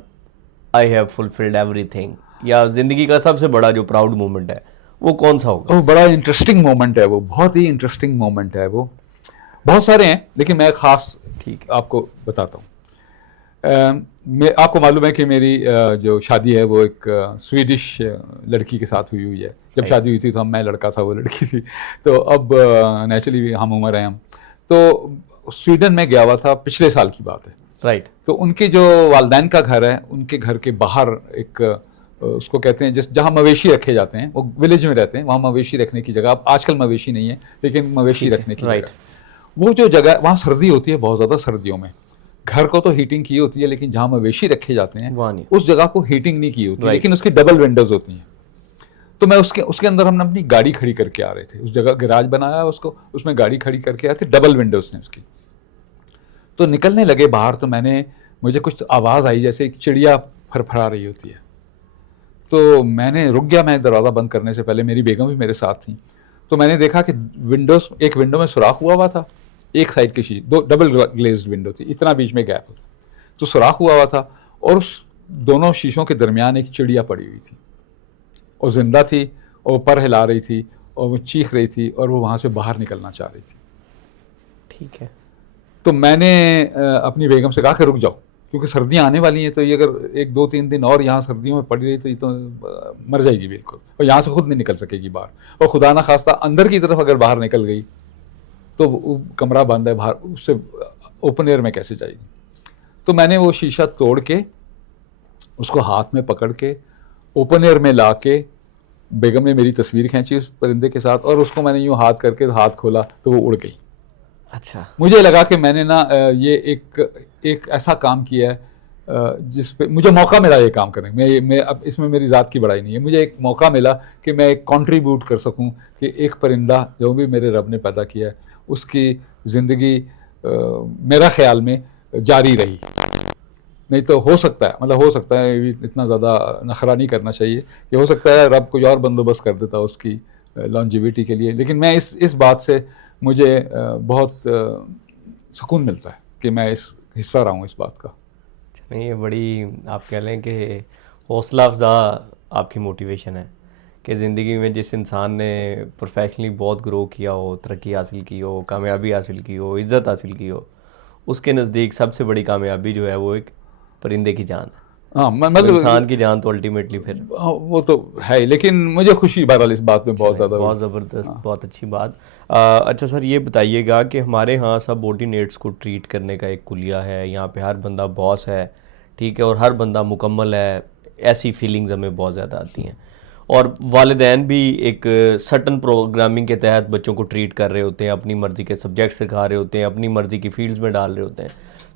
आई हैव फुलफिल्ड एवरीथिंग, या ज़िंदगी का सबसे बड़ा जो प्राउड मोमेंट है, वो कौन सा होगा? वो बड़ा इंटरेस्टिंग मोमेंट है, वो बहुत ही इंटरेस्टिंग मोमेंट है, वो बहुत सारे हैं लेकिन मैं ख़ास ठीक आपको बताता हूँ। मैं आपको मालूम है कि मेरी जो शादी है वो एक स्वीडिश लड़की के साथ हुई है। जब शादी हुई थी तो मैं लड़का था, वो लड़की थी, तो अब नेचुरली हम उम्र हैं हम, तो स्वीडन में गया हुआ था, पिछले साल की बात है। राइट। तो उनके जो वालदैन का घर है, उनके घर के बाहर एक उसको कहते हैं जिस जहाँ मवेशी रखे जाते हैं, वो विलेज में रहते हैं, वहाँ मवेशी रखने की जगह, अब आजकल मवेशी नहीं है लेकिन मवेशी रखने की जगह, वो जो जगह वहाँ सर्दी होती है बहुत ज़्यादा, सर्दियों में घर को तो हीटिंग की होती है, लेकिन जहाँ मवेशी रखे जाते हैं उस जगह को हीटिंग नहीं की होती, लेकिन उसकी डबल विंडोज होती हैं। तो मैं उसके अंदर हमने अपनी गाड़ी खड़ी करके आ रहे थे, उस जगह गैराज बनाया है उसको, उसमें गाड़ी खड़ी करके आए थे, डबल विंडोज हैं उसकी। तो निकलने लगे बाहर, तो मुझे कुछ आवाज़ आई जैसे एक चिड़िया फरफरा रही होती है, तो मैंने रुक गया। मैं दरवाज़ा बंद करने से पहले, मेरी बेगम भी मेरे साथ थी, तो मैंने देखा कि एक विंडो में सुराख हुआ था, एक साइड की शीशे, 2 डबल ग्लेज्ड विंडो थी, इतना बीच में गैप, तो सुराख हुआ था, और उस दोनों शीशों के दरमियान एक चिड़िया पड़ी हुई थी, और जिंदा थी, और पर हिला रही थी, और वो चीख रही थी, और वो वहाँ से बाहर निकलना चाह रही थी। ठीक है। तो मैंने अपनी बेगम से कहा कि रुक जाओ, क्योंकि सर्दियाँ आने वाली हैं, तो ये अगर 1-2-3 दिन और यहाँ सर्दियों में पड़ी रही तो ये तो मर जाएगी बिल्कुल, और यहाँ से खुद नहीं निकल सकेगी बाहर, और खुदा ना खास्ता अंदर की तरफ अगर बाहर निकल गई तो कमरा बंद है, बाहर उससे ओपन एयर में कैसे जाएगी। तो मैंने वो शीशा तोड़ के उसको हाथ में पकड़ के ओपन एयर में ला के, बेगम ने मेरी तस्वीर खींची उस परिंदे के साथ, और उसको मैंने यूँ हाथ करके हाथ खोला तो वो उड़ गई। अच्छा। मुझे लगा कि मैंने ना ये एक ऐसा काम किया है जिस पे मुझे मौका मिला ये काम करने। मैं अब इसमें मेरी ज़ात की बड़ाई नहीं है, मुझे एक मौका मिला कि मैं एक कंट्रीब्यूट कर सकूं कि एक परिंदा जो भी मेरे रब ने पैदा किया है उसकी ज़िंदगी मेरा ख्याल में जारी रही। नहीं तो हो सकता है, मतलब हो सकता है, ये इतना ज़्यादा नखरा नहीं करना चाहिए कि हो सकता है रब कोई और बंदोबस्त कर देता उसकी लॉन्जिविटी के लिए। लेकिन मैं इस बात से मुझे बहुत सुकून मिलता है कि मैं इस हिस्सा रहा हूँ इस बात का। नहीं, ये बड़ी आप कह लें कि हौसला अफजा आपकी मोटिवेशन है कि ज़िंदगी में जिस इंसान ने प्रोफेशनली बहुत ग्रो किया हो, तरक्की हासिल की हो, कामयाबी हासिल की हो, इज़्ज़त हासिल की हो, उसके नज़दीक सबसे बड़ी कामयाबी जो है वो एक परिंदे की जान है। हाँ तो मतलब इंसान की जान तो अल्टीमेटली फिर हाँ, वो तो है ही, लेकिन मुझे खुशी बहरहाल इस बात में बहुत चलें, ज़्यादा बहुत हुई। ज़बरदस्त, हाँ। बहुत अच्छी बात। अच्छा सर, ये बताइएगा कि हमारे यहाँ सबऑर्डिनेट्स को ट्रीट करने का एक कुलिया है, यहाँ पे हर बंदा बॉस है, ठीक है, और हर बंदा मुकम्मल है, ऐसी फीलिंग्स हमें बहुत ज़्यादा आती हैं। और वालिदैन भी एक सर्टन प्रोग्रामिंग के तहत बच्चों को ट्रीट कर रहे होते हैं, अपनी मर्ज़ी के सब्जेक्ट सिखा रहे होते हैं, अपनी मर्ज़ी की फील्ड्स में डाल रहे होते हैं।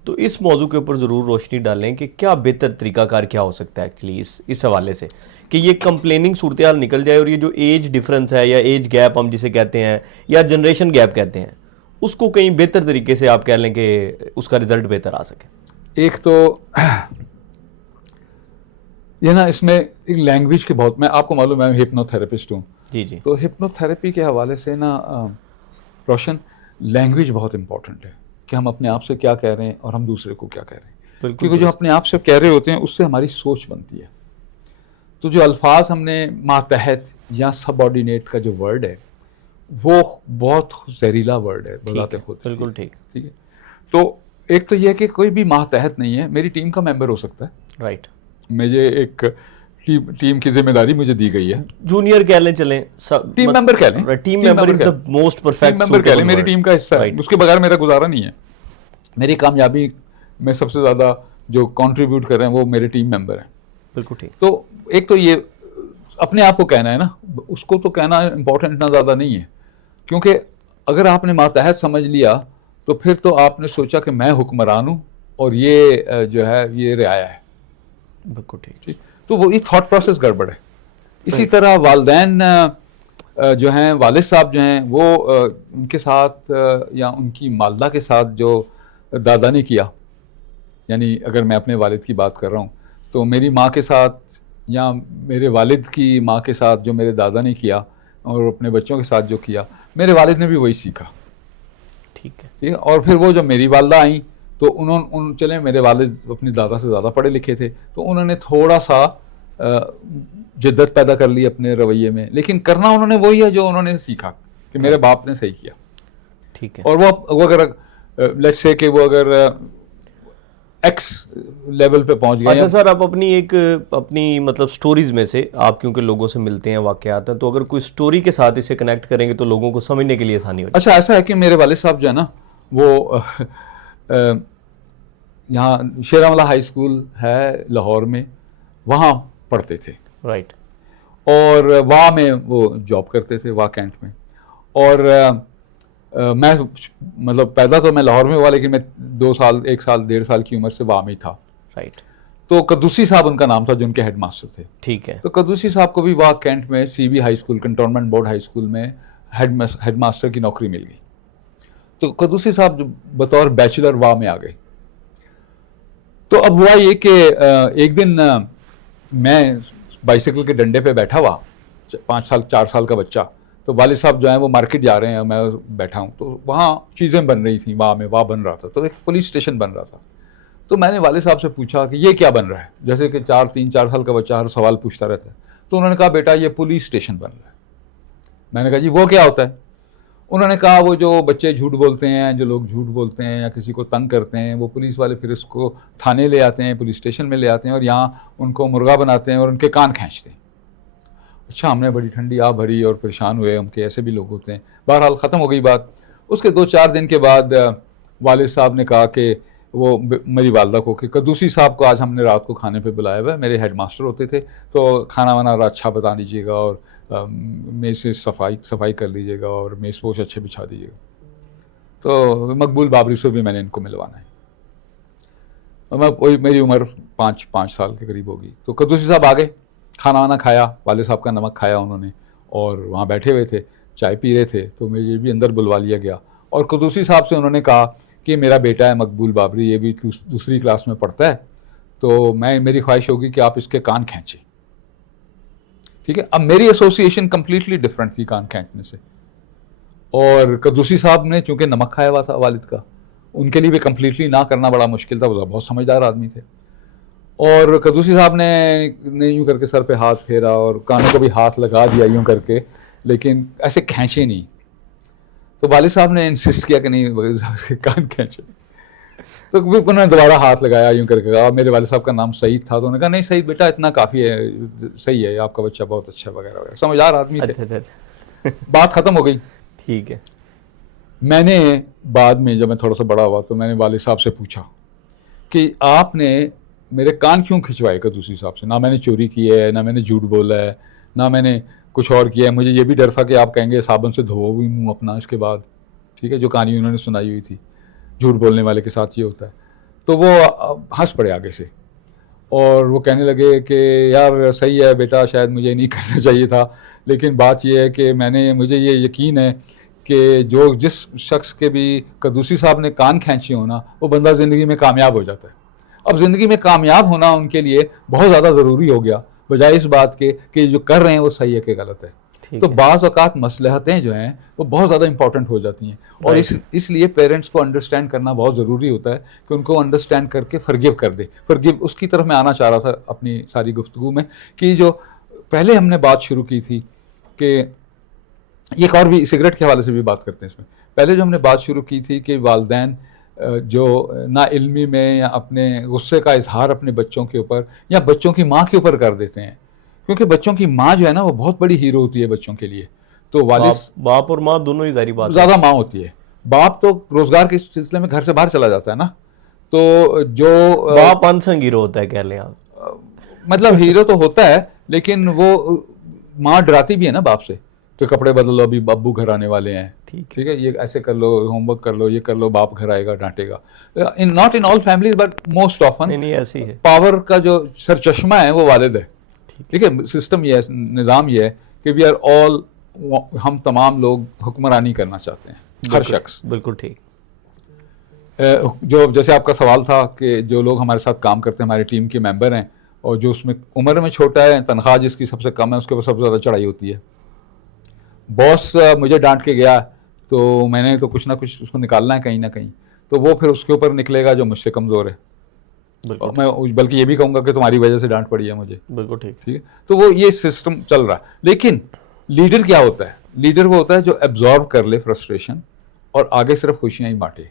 तो इस मौजू के ऊपर ज़रूर रोशनी डालें कि क्या बेहतर तरीकाकार क्या हो सकता है एक्चुअली इस हवाले से कि ये कंप्लेनिंग सूरत हाल निकल जाए और ये जो एज डिफरेंस है या एज गैप हम जिसे कहते हैं या जनरेशन गैप कहते हैं, उसको कहीं बेहतर तरीके से आप कह लें कि उसका रिजल्ट बेहतर आ सके। एक तो ये ना, इसमें एक लैंग्वेज के बहुत, मैं आपको मालूम है मैं हिप्नोथेरेपिस्ट हूँ, जी जी, तो हिप्नोथेरेपी के हवाले से ना रोशन, लैंग्वेज बहुत इंपॉर्टेंट है कि हम अपने आप से क्या कह रहे हैं और हम दूसरे को क्या कह रहे हैं। बिल्कुल क्योंकि जो दुरुस्त। अपने आप से कह रहे होते हैं उससे हमारी सोच बनती है। तो जो अल्फाज हमने मातहत या सबऑर्डिनेट का जो वर्ड है वो बहुत जहरीला वर्ड है ठीक बजाते है, खुद। बिल्कुल ठीक। ठीक है, तो एक तो यह है कि कोई भी मातहत नहीं है, मेरी टीम का मेंबर हो सकता है, राइट, मुझे एक टीम की जिम्मेदारी मुझे दी गई है, जूनियर कह लें, चलें सब टीम मेंबर कह लें, team member is the most team perfect member कह लें, मेरी वर्ड। टीम का हिस्सा है, राइट, उसके बगैर मेरा गुजारा नहीं है। मेरी कामयाबी में सबसे ज़्यादा जो कंट्रीब्यूट कर रहे हैं वो मेरे टीम मेंबर हैं। बिल्कुल ठीक। तो एक तो ये अपने आप को कहना है ना, उसको तो कहना इम्पोर्टेंट इतना ज़्यादा नहीं है, क्योंकि अगर आपने मातहत समझ लिया तो फिर तो आपने सोचा कि मैं हुक्मरान हूँ और ये जो है ये रियाया है। बिल्कुल ठीक। ठीक, तो वो ये थॉट प्रोसेस गड़बड़ है। इसी तरह वालदैन जो हैं, वालिद साहब जो हैं, वो उनके साथ या उनकी मालदा के साथ जो दादा ने किया, यानी अगर मैं अपने वालिद की बात कर रहा हूँ तो मेरी माँ के साथ या मेरे वालिद की माँ के साथ जो मेरे दादा ने किया और अपने बच्चों के साथ जो किया, मेरे वालिद ने भी वही सीखा। ठीक है, ठीक है, और फिर वो जब मेरी वालदा आई तो चले मेरे वालिद अपने दादा से ज़्यादा पढ़े लिखे थे, तो उन्होंने थोड़ा सा जिद्दत पैदा कर ली अपने रवैये में, लेकिन करना उन्होंने वही है जो उन्होंने सीखा कि मेरे बाप ने सही किया। ठीक है। और वो अगर लेट्स से कि वो अगर एक्स लेवल पे पहुंच गए। अच्छा सर, आप अपनी मतलब स्टोरीज में से, आप क्योंकि लोगों से मिलते हैं, वाकयात हैं, तो अगर कोई स्टोरी के साथ इसे कनेक्ट करेंगे तो लोगों को समझने के लिए आसानी हो अच्छा, ऐसा है कि मेरे वालिद साहब जो है ना, वो यहाँ शेरावाला हाई स्कूल है लाहौर में, वहाँ पढ़ते थे। राइट, और वहाँ में वो जॉब करते थे, वहाँ कैंट में। और मैं मतलब पैदा तो मैं लाहौर में हुआ, लेकिन मैं 2 साल 1 साल 1.5 साल की उम्र से वहाँ में ही था। राइट, तो कद्दूसी साहब उनका नाम था जो उनके हेड मास्टर थे। ठीक है, तो कद्दूसी साहब को भी वहाँ कैंट में CB high school, cantonment board high school में हेड मास्टर की नौकरी मिल गई। तो कद्दूसी साहब जो बतौर बैचलर वहाँ में आ गए। तो अब हुआ ये कि एक दिन मैं बाइसिकल के डंडे पे बैठा हुआ, 5 साल 4 साल का बच्चा, तो वालिद साहब जो है वो मार्केट जा रहे हैं, मैं बैठा हूँ, तो वहाँ चीज़ें बन रही थी, वहाँ बन रहा था, तो एक पुलिस स्टेशन बन रहा था। तो मैंने वालिद साहब से पूछा कि ये क्या बन रहा है, जैसे कि 3-4 साल का बच्चा हर सवाल पूछता रहता है। तो उन्होंने कहा बेटा ये पुलिस स्टेशन बन रहा है। मैंने कहा जी वो क्या होता है? उन्होंने कहा वो जो बच्चे झूठ बोलते हैं, जो लोग झूठ बोलते हैं या किसी को तंग करते हैं, वो पुलिस वाले फिर उसको थाने ले आते हैं, पुलिस स्टेशन में ले आते हैं और यहाँ उनको मुर्गा बनाते हैं और उनके कान खींचते हैं। अच्छा, हमने बड़ी ठंडी आ भरी और परेशान हुए, हम के ऐसे भी लोग होते हैं। बहरहाल ख़त्म हो गई बात। उसके 2-4 दिन के बाद वालिद साहब ने कहा कि वो मेरी वालदा को कि कद्दूसी साहब को आज हमने रात को खाने पे बुलाया हुआ है, मेरे हेड मास्टर होते थे, तो खाना वाना अच्छा बता दीजिएगा और मेज़ से सफाई कर लीजिएगा और मेज़ पोश अच्छे बिछा दीजिएगा। तो मकबूल बाबरी से भी मैंने इनको मिलवाना है। और मैं वही, मेरी उम्र 5 साल के करीब होगी। तो कद्दूसी साहब आ गए, खाना वाना खाया, वालिद साहब का नमक खाया उन्होंने, और वहाँ बैठे हुए थे, चाय पी रहे थे, तो मुझे भी अंदर बुलवा लिया गया। और कद्दूसी साहब से उन्होंने कहा कि मेरा बेटा है मकबूल बाबरी, ये भी दूसरी क्लास में पढ़ता है, तो मेरी ख्वाहिश होगी कि आप इसके कान खींचें, ठीक है। अब मेरी एसोसिएशन कंप्लीटली डिफरेंट थी कान खींचने से। और कद्दूसी साहब ने चूंकि नमक खाया हुआ था वालिद का, उनके लिए भी कंप्लीटली ना करना बड़ा मुश्किल था, वो बहुत समझदार आदमी थे। और कद्दूसी साहब ने यूं करके सर पे हाथ फेरा और कानों को भी हाथ लगा दिया यूं करके, लेकिन ऐसे खींचे नहीं। तो वालिद साहब ने इंसिस्ट किया कि नहीं कान खींचे। तो उन्होंने दोबारा हाथ लगाया यूं करके, कहा मेरे वालिद साहब का नाम सईद था, तो उन्होंने कहा नहीं सईद बेटा इतना काफ़ी है, सही है, आपका बच्चा बहुत अच्छा वगैरह वगैरह, समझदार आदमी थे। अच्छा। बात ख़त्म हो गई। ठीक है। मैंने बाद में जब मैं थोड़ा सा बड़ा हुआ तो मैंने वालिद साहब से पूछा कि आपने मेरे कान क्यों खिंचवाए कद्दूसी साहब से? ना मैंने चोरी की है, ना मैंने झूठ बोला है, ना मैंने कुछ और किया है। मुझे ये भी डर था कि आप कहेंगे साबुन से धो भी मुँह अपना इसके बाद, ठीक है, जो कहानी उन्होंने सुनाई हुई थी, झूठ बोलने वाले के साथ ये होता है। तो वो हंस पड़े आगे से और वो कहने लगे कि यार सही है बेटा, शायद मुझे नहीं करना चाहिए था, लेकिन बात ये है कि मुझे ये यकीन है कि जिस शख्स के भी कद्दूसी साहब ने कान खींचे हो ना, वो बंदा ज़िंदगी में कामयाब हो जाता है। अब ज़िंदगी में कामयाब होना उनके लिए बहुत ज़्यादा ज़रूरी हो गया, बजाय इस बात के कि जो कर रहे हैं वो सही है कि गलत है। तो बाज़ औक़ात मसलहतें जो हैं वो बहुत ज़्यादा इंपॉर्टेंट हो जाती हैं, और इसलिए पेरेंट्स को अंडरस्टैंड करना बहुत ज़रूरी होता है कि उनको अंडरस्टैंड करके फॉरगिव कर दे। फॉरगिव, उसकी तरफ मैं आना चाह रहा था अपनी सारी गुफ्तगू में, कि जो पहले हमने बात शुरू की थी कि एक और भी सिगरेट के हवाले से भी बात करते हैं इसमें। पहले जो हमने बात शुरू की थी कि वालिदैन जो ना इल्मी में या अपने गुस्से का इजहार अपने बच्चों के ऊपर या बच्चों की माँ के ऊपर कर देते हैं, क्योंकि बच्चों की माँ जो है ना वो बहुत बड़ी हीरो होती है बच्चों के लिए। तो बाप और माँ दोनों ही जारी बात है, ज़्यादा माँ होती है। बाप तो रोजगार के सिलसिले में घर से बाहर चला जाता है ना, तो जो बाप अनसंग हीरो होता है, कह लें आप। मतलब हीरो तो होता है, लेकिन वो माँ डराती भी है ना बाप से, तो कपड़े बदल लो अभी अब्बू घर आने वाले हैं, ठीक है, ये ऐसे कर लो, होमवर्क कर लो, ये कर लो, बाप घर आएगा डांटेगा। Not in all families but most often नहीं ऐसी है। पावर का जो सर चश्मा है वो वालिद है, ठीक है। सिस्टम ये है, निज़ाम ये है कि वी आर ऑल, हम तमाम लोग हुक्मरानी करना चाहते हैं, हर शख्स। बिल्कुल ठीक। जो जैसे आपका सवाल था कि जो लोग हमारे साथ काम करते हैं, हमारी टीम के मेंबर हैं, और जो उसमें उम्र में छोटा है, तनख्वाह जिसकी सबसे कम है, उसके ऊपर सबसे ज़्यादा चढ़ाई होती है। बॉस मुझे डांट के गया तो मैंने तो कुछ ना कुछ उसको निकालना है कहीं ना कहीं, तो वो फिर उसके ऊपर निकलेगा जो मुझसे कमज़ोर है। मैं बल्कि ये भी कहूँगा कि तुम्हारी वजह से डांट पड़ी है मुझे। बिल्कुल ठीक, ठीक है। तो वो ये सिस्टम चल रहा है। लेकिन लीडर क्या होता है? लीडर वो होता है जो एब्जॉर्ब कर ले फ्रस्ट्रेशन और आगे सिर्फ खुशियाँ ही बांटे,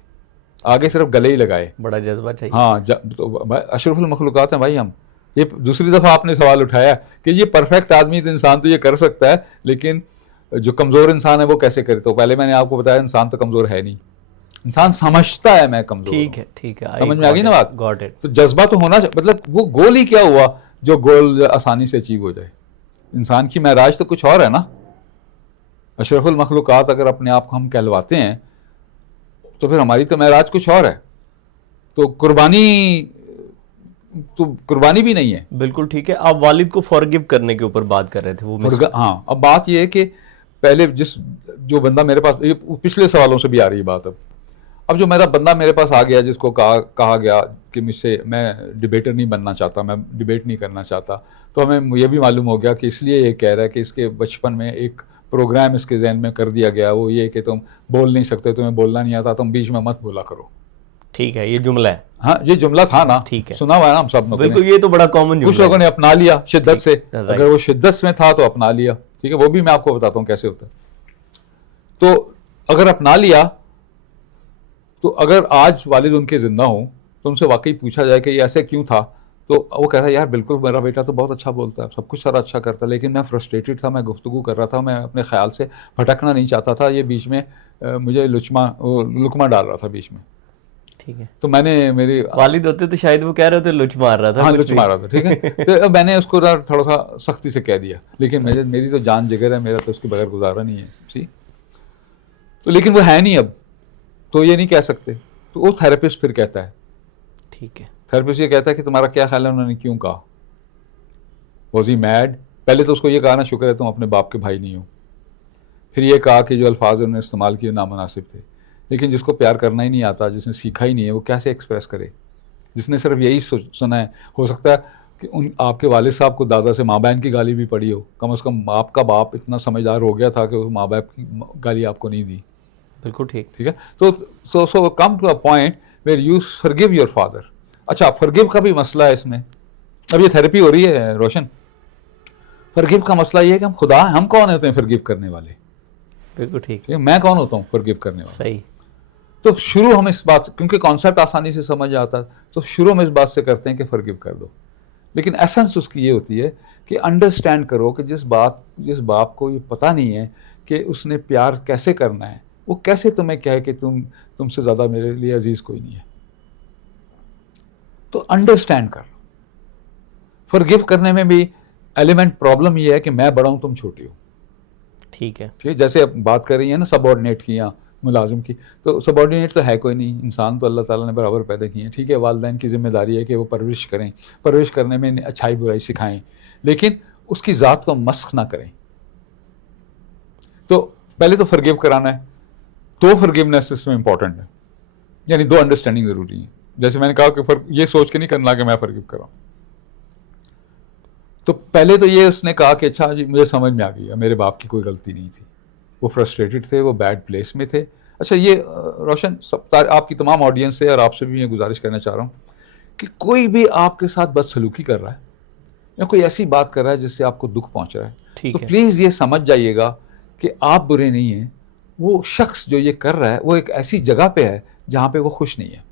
आगे सिर्फ गले ही लगाए। बड़ा जज्बा चाहिए। हाँ, तो अशरफुल मखलूकात हैं भाई हम। ये दूसरी दफ़ा आपने सवाल उठाया कि ये परफेक्ट आदमी तो इंसान तो ये कर सकता है, लेकिन जो कमज़ोर इंसान है वो कैसे करे? तो पहले मैंने आपको बताया इंसान तो कमज़ोर है नहीं, इंसान समझता है मैं कमज़ोर। ठीक है, ठीक है, समझ में आ गई ना बात? Got it. तो जज्बा तो होना, मतलब वो गोल ही क्या हुआ जो गोल आसानी से अचीव हो जाए? इंसान की महराज तो कुछ और है ना। अशरफुल मखलूकात अगर अपने आप को हम कहलवाते हैं तो फिर हमारी तो महराज कुछ और है। तो कुर्बानी भी नहीं है। बिल्कुल ठीक है। आप वालिद को फॉरगिव करने के ऊपर बात कर रहे थे, वो हाँ, अब बात यह है कि पहले जो बंदा मेरे पास, ये पिछले सवालों से भी आ रही बात, अब जो मेरा बंदा मेरे पास आ गया जिसको कहा गया कि मुझसे, मैं डिबेटर नहीं बनना चाहता, मैं डिबेट नहीं करना चाहता, तो हमें यह भी मालूम हो गया कि इसलिए ये कह रहा है कि इसके बचपन में एक प्रोग्राम इसके जहन में कर दिया गया, वो ये कि तुम बोल नहीं सकते, तुम्हें बोलना नहीं आता, तुम बीच में मत बोला करो। ठीक है, ये जुमला है। हाँ, ये जुमला था ना, ठीक है, सुना हुआ है ना हम सब लोगों ने। बिल्कुल, ये तो बड़ा कॉमन जुमला है। कुछ लोगों ने अपना लिया शिद्दत से, अगर वो शिद्दत में था तो अपना लिया, ठीक है, वो भी मैं आपको बताता हूँ कैसे होता है। तो अगर अपना लिया, तो अगर आज वालिद उनके जिंदा हो तो उनसे वाकई पूछा जाए कि ये ऐसे क्यों था, तो वो कहता है यार बिल्कुल मेरा बेटा तो बहुत अच्छा बोलता है, सब कुछ सारा अच्छा करता है, लेकिन मैं फ्रस्ट्रेटेड था, मैं गुफ्तगू कर रहा था, मैं अपने ख्याल से भटकना नहीं चाहता था, ये बीच में मुझे लुकमा डाल रहा था बीच में। ठीक है, तो मैंने, मेरी वालिद होते तो शायद वो कह रहे थे लुच मार रहा था। हाँ, लुच मार रहा था, ठीक है। तो मैंने उसको थोड़ा सा सख्ती से कह दिया, लेकिन मेरी तो जान जिगर है, मेरा तो उसके बगैर गुजारा नहीं है, सी। तो लेकिन वो है नहीं अब, तो ये नहीं कह सकते। तो वो थेरेपिस्ट फिर कहता है, ठीक है, थेरेपिस्ट ये कहता है कि तुम्हारा क्या ख्याल है, उन्होंने क्यों कहा? Was he mad? पहले तो उसको ये कहा ना, शुक्र है तुम अपने बाप के भाई नहीं हो। फिर ये कहा कि जो अल्फाज उन्होंने इस्तेमाल किए नामुनासिब थे। लेकिन जिसको प्यार करना ही नहीं आता, जिसने सीखा ही नहीं है, वो कैसे एक्सप्रेस करे? जिसने सिर्फ यही सुना है, हो सकता है कि उन आपके वालिद साहब को दादा से माँ बहन की गाली भी पड़ी हो, कम से कम आपका बाप इतना समझदार हो गया था कि वो माँ बाप की गाली आपको नहीं दी। बिल्कुल ठीक। ठीक है, तो so come to a point where you forgive your father. अच्छा, फॉरगिव का भी मसला है इसमें। अब ये थेरेपी हो रही है रोशन। फॉरगिव का मसला ये है कि हम खुदा हैं, हम कौन होते हैं फॉरगिव करने वाले? बिल्कुल ठीक। ठीक है, मैं कौन होता हूँ फॉरगिव करने वाला? सही। तो शुरू हम इस बात, क्योंकि कॉन्सेप्ट आसानी से समझ आता है, तो शुरू हम इस बात से करते हैं कि फॉरगिव कर दो। लेकिन एसेंस उसकी ये होती है कि अंडरस्टैंड करो कि जिस बाप को ये पता नहीं है कि उसने प्यार कैसे करना है, वो कैसे तुम्हें कहे कि तुमसे ज़्यादा मेरे लिए अजीज़ कोई नहीं है। तो अंडरस्टैंड कर। फॉरगिव करने में भी एलिमेंट प्रॉब्लम ये है कि मैं बड़ा हूँ, तुम छोटी हो। ठीक है। ठीक है, जैसे अब बात कर रही है ना सबऑर्डिनेट की या मुलाजिम की, तो सबऑर्डिनेट तो है कोई नहीं, इंसान तो अल्लाह ताला ने बराबर पैदा किए हैं। ठीक है, वालिदैन की जिम्मेदारी है कि वो परवरिश करें, परवरिश करने में अच्छाई बुराई सिखाएं, लेकिन उसकी ज़ात को मस्ख ना करें। तो पहले तो फॉरगिव कराना है, तो फॉरगिवनेस इसमें इंपॉर्टेंट है, यानी दो अंडरस्टैंडिंग ज़रूरी है। जैसे मैंने कहा कि ये सोच के नहीं करना कि मैं फॉरगिव कराऊँ। तो पहले तो ये उसने कहा कि अच्छा जी, मुझे समझ में आ गई, मेरे बाप की कोई गलती नहीं थी, वो फ्रस्ट्रेटेड थे, वो बैड प्लेस में थे। अच्छा, ये रोशन आपकी तमाम ऑडियंस से और आपसे भी मैं गुजारिश करना चाह रहा हूँ कि कोई भी आपके साथ बदसलूकी कर रहा है या कोई ऐसी बात कर रहा है जिससे आपको दुख पहुंच रहा है, तो प्लीज़ ये समझ जाइएगा कि आप बुरे नहीं हैं। वो शख्स जो ये कर रहा है वो एक ऐसी जगह पे है जहाँ पे वो खुश नहीं है।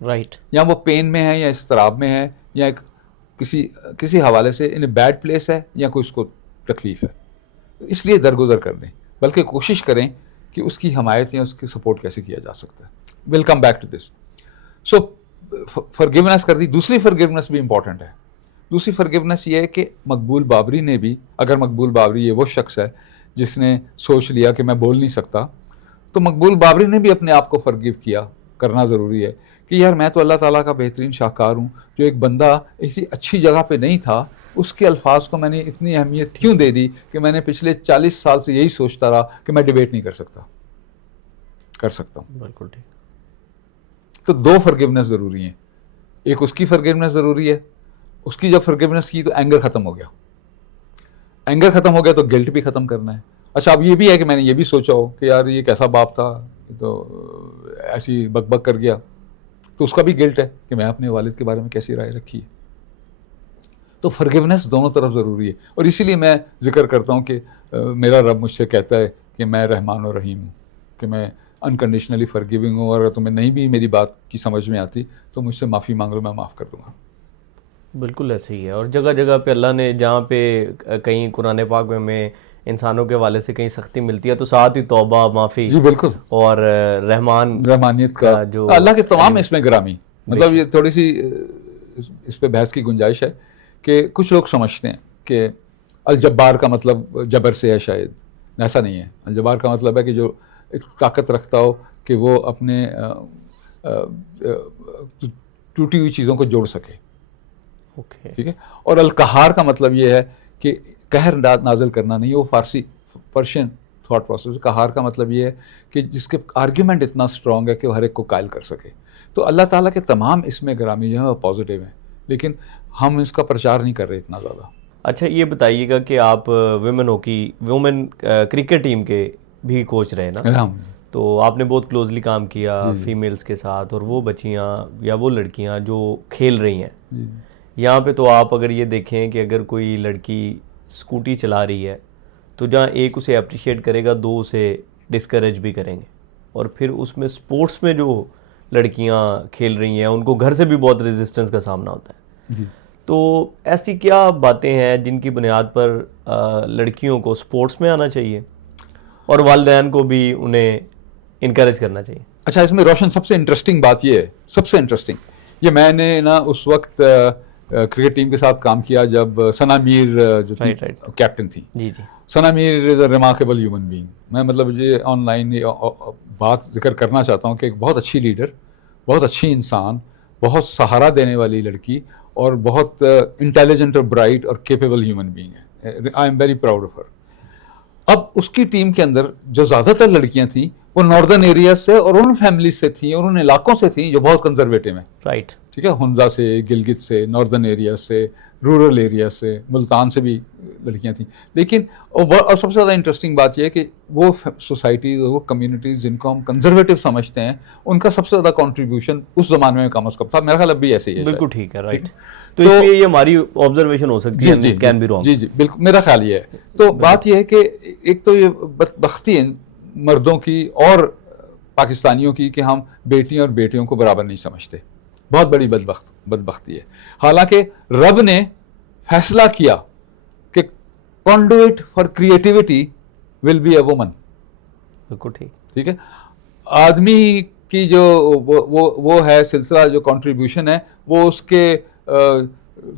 राइट। या वो पेन में है, या इस्तराब में है, या एक किसी हवाले से इन बैड प्लेस है, या कोई उसको तकलीफ़ है, इसलिए दरगुजर कर दें, बल्कि कोशिश करें कि उसकी हमायत या उसकी सपोर्ट कैसे किया जा सकता है। Will come back to this. So forgiveness कर दी। दूसरी फॉरगिवनेस भी इंपॉर्टेंट है। दूसरी फॉरगिवनेस ये है कि मकबूल बाबरी ने भी, अगर मकबूल बाबरी ये वो शख्स है जिसने सोच लिया कि मैं बोल नहीं सकता, तो मकबूल बाबरी ने भी अपने आप को फॉरगिव किया। करना ज़रूरी है कि यार मैं तो अल्लाह ताला का बेहतरीन शाहकार हूँ, जो एक बंदा ऐसी अच्छी जगह पे नहीं था, उसके अल्फाज को मैंने इतनी अहमियत क्यों दे दी कि मैंने पिछले 40 साल से यही सोचता रहा कि मैं डिबेट नहीं कर सकता। कर सकता हूँ। बिल्कुल ठीक। तो दो फॉरगिवनेस ज़रूरी हैं। एक उसकी फॉरगिवनेस ज़रूरी है, उसकी जब फॉरगिवनेस की तो एंगर ख़त्म हो गया। एंगर ख़त्म हो गया तो गिल्ट भी ख़त्म करना है। अच्छा, अब ये भी है कि मैंने ये भी सोचा हो कि यार ये कैसा बाप था, तो ऐसी बकबक कर गया, तो उसका भी गिल्ट है कि मैं अपने वालिद के बारे में कैसी राय रखी है। तो फॉरगिवनेस दोनों तरफ ज़रूरी है, और इसीलिए मैं जिक्र करता हूँ कि मेरा रब मुझसे कहता है कि मैं रहमान और रहीम हूँ, कि मैं अनकंडीशनली फॉरगिविंग हूँ, और अगर तुम्हें नहीं भी मेरी बात की समझ में आती तो मुझसे माफ़ी मांग लो, मैं माफ़ कर दूँगा। बिल्कुल ऐसे ही है। और जगह जगह पे अल्लाह ने, जहाँ पे कहीं कुरान पाक में इंसानों के वाले से कहीं सख्ती मिलती है, तो साथ ही तौबा, माफ़ी, जी बिल्कुल, और रहमानियत का जो अल्लाह के तमाम इसमें ग्रामी, मतलब ये थोड़ी सी इस पे बहस की गुंजाइश है कि कुछ लोग समझते हैं कि अल जब्बार का मतलब जबर से है, शायद ऐसा नहीं है। अल जब्बार का मतलब है कि जो ताकत रखता हो कि वो अपने टूटी हुई चीज़ों को जोड़ सके। ओके। ठीक है। और अल कहार का मतलब ये है कि कहर नाजिल करना नहीं, वो पर्शियन थॉट प्रोसेस। कहार का मतलब ये है कि जिसके आर्ग्यूमेंट इतना स्ट्रॉन्ग है कि वो हर एक को कायल कर सके। तो अल्लाह ताला के तमाम इसमें ग्रामी जो है वो पॉजिटिव हैं, लेकिन हम इसका प्रचार नहीं कर रहे इतना ज़्यादा। अच्छा, ये बताइएगा कि आप वुमेन क्रिकेट टीम के भी कोच रहे ना, तो आपने बहुत क्लोजली काम किया फीमेल्स के साथ, और वो बच्चियाँ या वो लड़कियाँ जो खेल रही हैं यहाँ पे, तो आप अगर ये देखें कि अगर कोई लड़की स्कूटी चला रही है, तो जहाँ एक उसे अप्रिशिएट करेगा, दो उसे डिस्करेज भी करेंगे। और फिर उसमें स्पोर्ट्स में जो लड़कियाँ खेल रही हैं उनको घर से भी बहुत रेजिस्टेंस का सामना होता है जी। तो ऐसी क्या बातें हैं जिनकी बुनियाद पर लड़कियों को स्पोर्ट्स में आना चाहिए और वालिदैन को भी उन्हें इनकरेज करना चाहिए? अच्छा, इसमें रोशन सबसे इंटरेस्टिंग बात ये है, सबसे इंटरेस्टिंग ये, मैंने ना उस वक्त क्रिकेट टीम के साथ काम किया जब सना मीर जो थी कैप्टन थी। जी जी। Sana Mir is a remarkable human being. मैं मतलब ये ऑनलाइन बात जिक्र करना चाहता हूँ कि एक बहुत अच्छी लीडर, बहुत अच्छी इंसान, बहुत सहारा देने वाली लड़की, और बहुत इंटेलिजेंट और ब्राइट और केपेबल ह्यूमन बीइंग है। I am very proud of her. अब उसकी टीम के अंदर जो ज़्यादातर लड़कियां थीं वो नॉर्दर्न एरिया से और उन फैमिली से थीं और उन इलाकों से थीं जो बहुत कंजर्वेटिव हैं। राइट। ठीक है, हुंजा से, गिलगित से, नॉर्दर्न एरिया से, रूरल एरिया से, मुल्तान से भी लड़कियां थी। लेकिन और सबसे ज़्यादा इंटरेस्टिंग बात यह है कि वो सोसाइटीज़, वो कम्युनिटीज़ जिनको हम कंजर्वेटिव समझते हैं, उनका सबसे ज़्यादा कंट्रीब्यूशन उस ज़माने में कम अज़ कम था। मेरा ख्याल अब भी ऐसे ही है। बिल्कुल ठीक है, राइट। तो इसलिए ये हमारी ऑब्जर्वेशन हो सकती है, जी कैन बी रॉन्ग। जी जी बिल्कुल, मेरा ख्याल ये है। तो बात यह है कि एक तो ये बदबख्ती है मर्दों की और पाकिस्तानियों की कि हम बेटियों और बेटियों को बराबर नहीं समझते। बहुत बड़ी बदबख्ती है। हालांकि रब ने फैसला किया कि conduit for creativity will be a woman. बिल्कुल ठीक। ठीक है, आदमी की जो वो है सिलसिला, जो कंट्रीब्यूशन है, वो उसके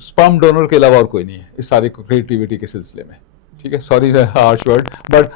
स्पर्म डोनर के अलावा और कोई नहीं है इस सारी क्रिएटिविटी के सिलसिले में। ठीक है, सॉरी हार्श वर्ड, बट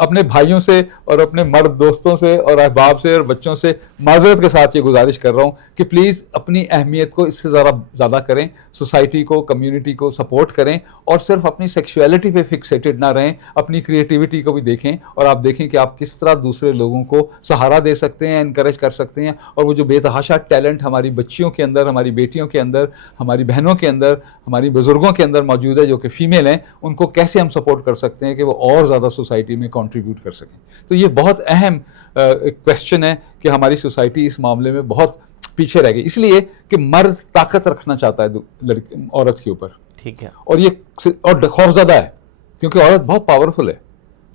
अपने भाइयों से और अपने मर्द दोस्तों से और अहबाब से और बच्चों से माजरत के साथ ये गुजारिश कर रहा हूँ कि प्लीज़ अपनी अहमियत को इससे ज़्यादा करें, सोसाइटी को, कम्युनिटी को सपोर्ट करें, और सिर्फ अपनी सेक्सुअलिटी पे फिक्सेटेड ना रहें, अपनी क्रिएटिविटी को भी देखें। और आप देखें कि आप किस तरह दूसरे लोगों को सहारा दे सकते हैं, इनकरेज कर सकते हैं। और वो जो बेतहाशा टैलेंट हमारी बच्चियों के अंदर, हमारी बेटियों के अंदर, हमारी बहनों के अंदर, हमारी बुज़ुर्गों के अंदर मौजूद है, जो कि फ़ीमेल हैं, उनको कैसे हम सपोर्ट कर सकते हैं कि वो और ज़्यादा सोसाइटी में कंट्रीब्यूट कर सकें। तो ये बहुत अहम क्वेश्चन है कि हमारी सोसाइटी इस मामले में बहुत पीछे रह गई, इसलिए कि मर्द ताकत रखना चाहता है लड़की औरत के ऊपर। ठीक है। और ये और खौफजदा है, क्योंकि औरत बहुत पावरफुल है।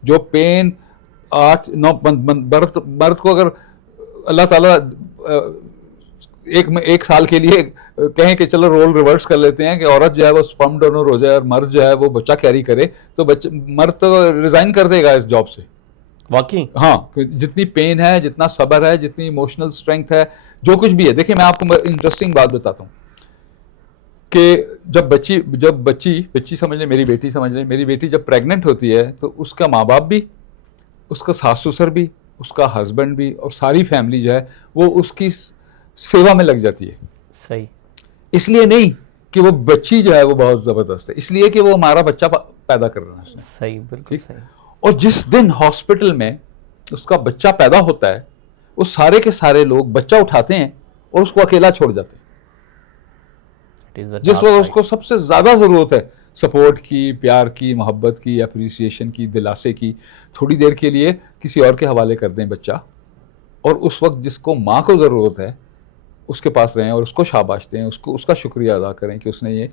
जो पेन 8-9 मर्द को अगर अल्लाह ताला एक साल के लिए कहें कि चलो रोल रिवर्स कर लेते हैं कि औरत जो है वो स्पर्म डोनर हो जाए और मर्द जो है वो बच्चा कैरी करे, तो मर्द तो रिजाइन कर देगा इस जॉब से। वाकई? हाँ, जितनी पेन है, जितना सब्र है, जितनी इमोशनल स्ट्रेंथ है, जो कुछ भी है। देखिए, मैं आपको इंटरेस्टिंग बात बताता हूँ कि जब बच्ची समझ लें, मेरी बेटी समझ लें, मेरी बेटी जब प्रेग्नेंट होती है तो उसका माँ बाप भी, उसका सास ससुर भी, उसका हस्बैंड भी और सारी फैमिली जो है वो उसकी सेवा में लग जाती है। सही। इसलिए नहीं कि वो बच्ची जो है वो बहुत ज़बरदस्त है, इसलिए कि वो हमारा बच्चा पैदा कर रहा है। सही, बिल्कुल सही। और जिस दिन हॉस्पिटल में उसका बच्चा पैदा होता है, वो सारे के सारे लोग बच्चा उठाते हैं और उसको अकेला छोड़ जाते हैं। जिस वक्त उसको सबसे ज़्यादा ज़रूरत है सपोर्ट की, प्यार की, मोहब्बत की, अप्रिसिएशन की, दिलासे की, थोड़ी देर के लिए किसी और के हवाले कर दें बच्चा, और उस वक्त जिसको माँ को ज़रूरत है उसके पास रहें और उसको शाबाश दें, उसका शुक्रिया अदा करें कि उसने ये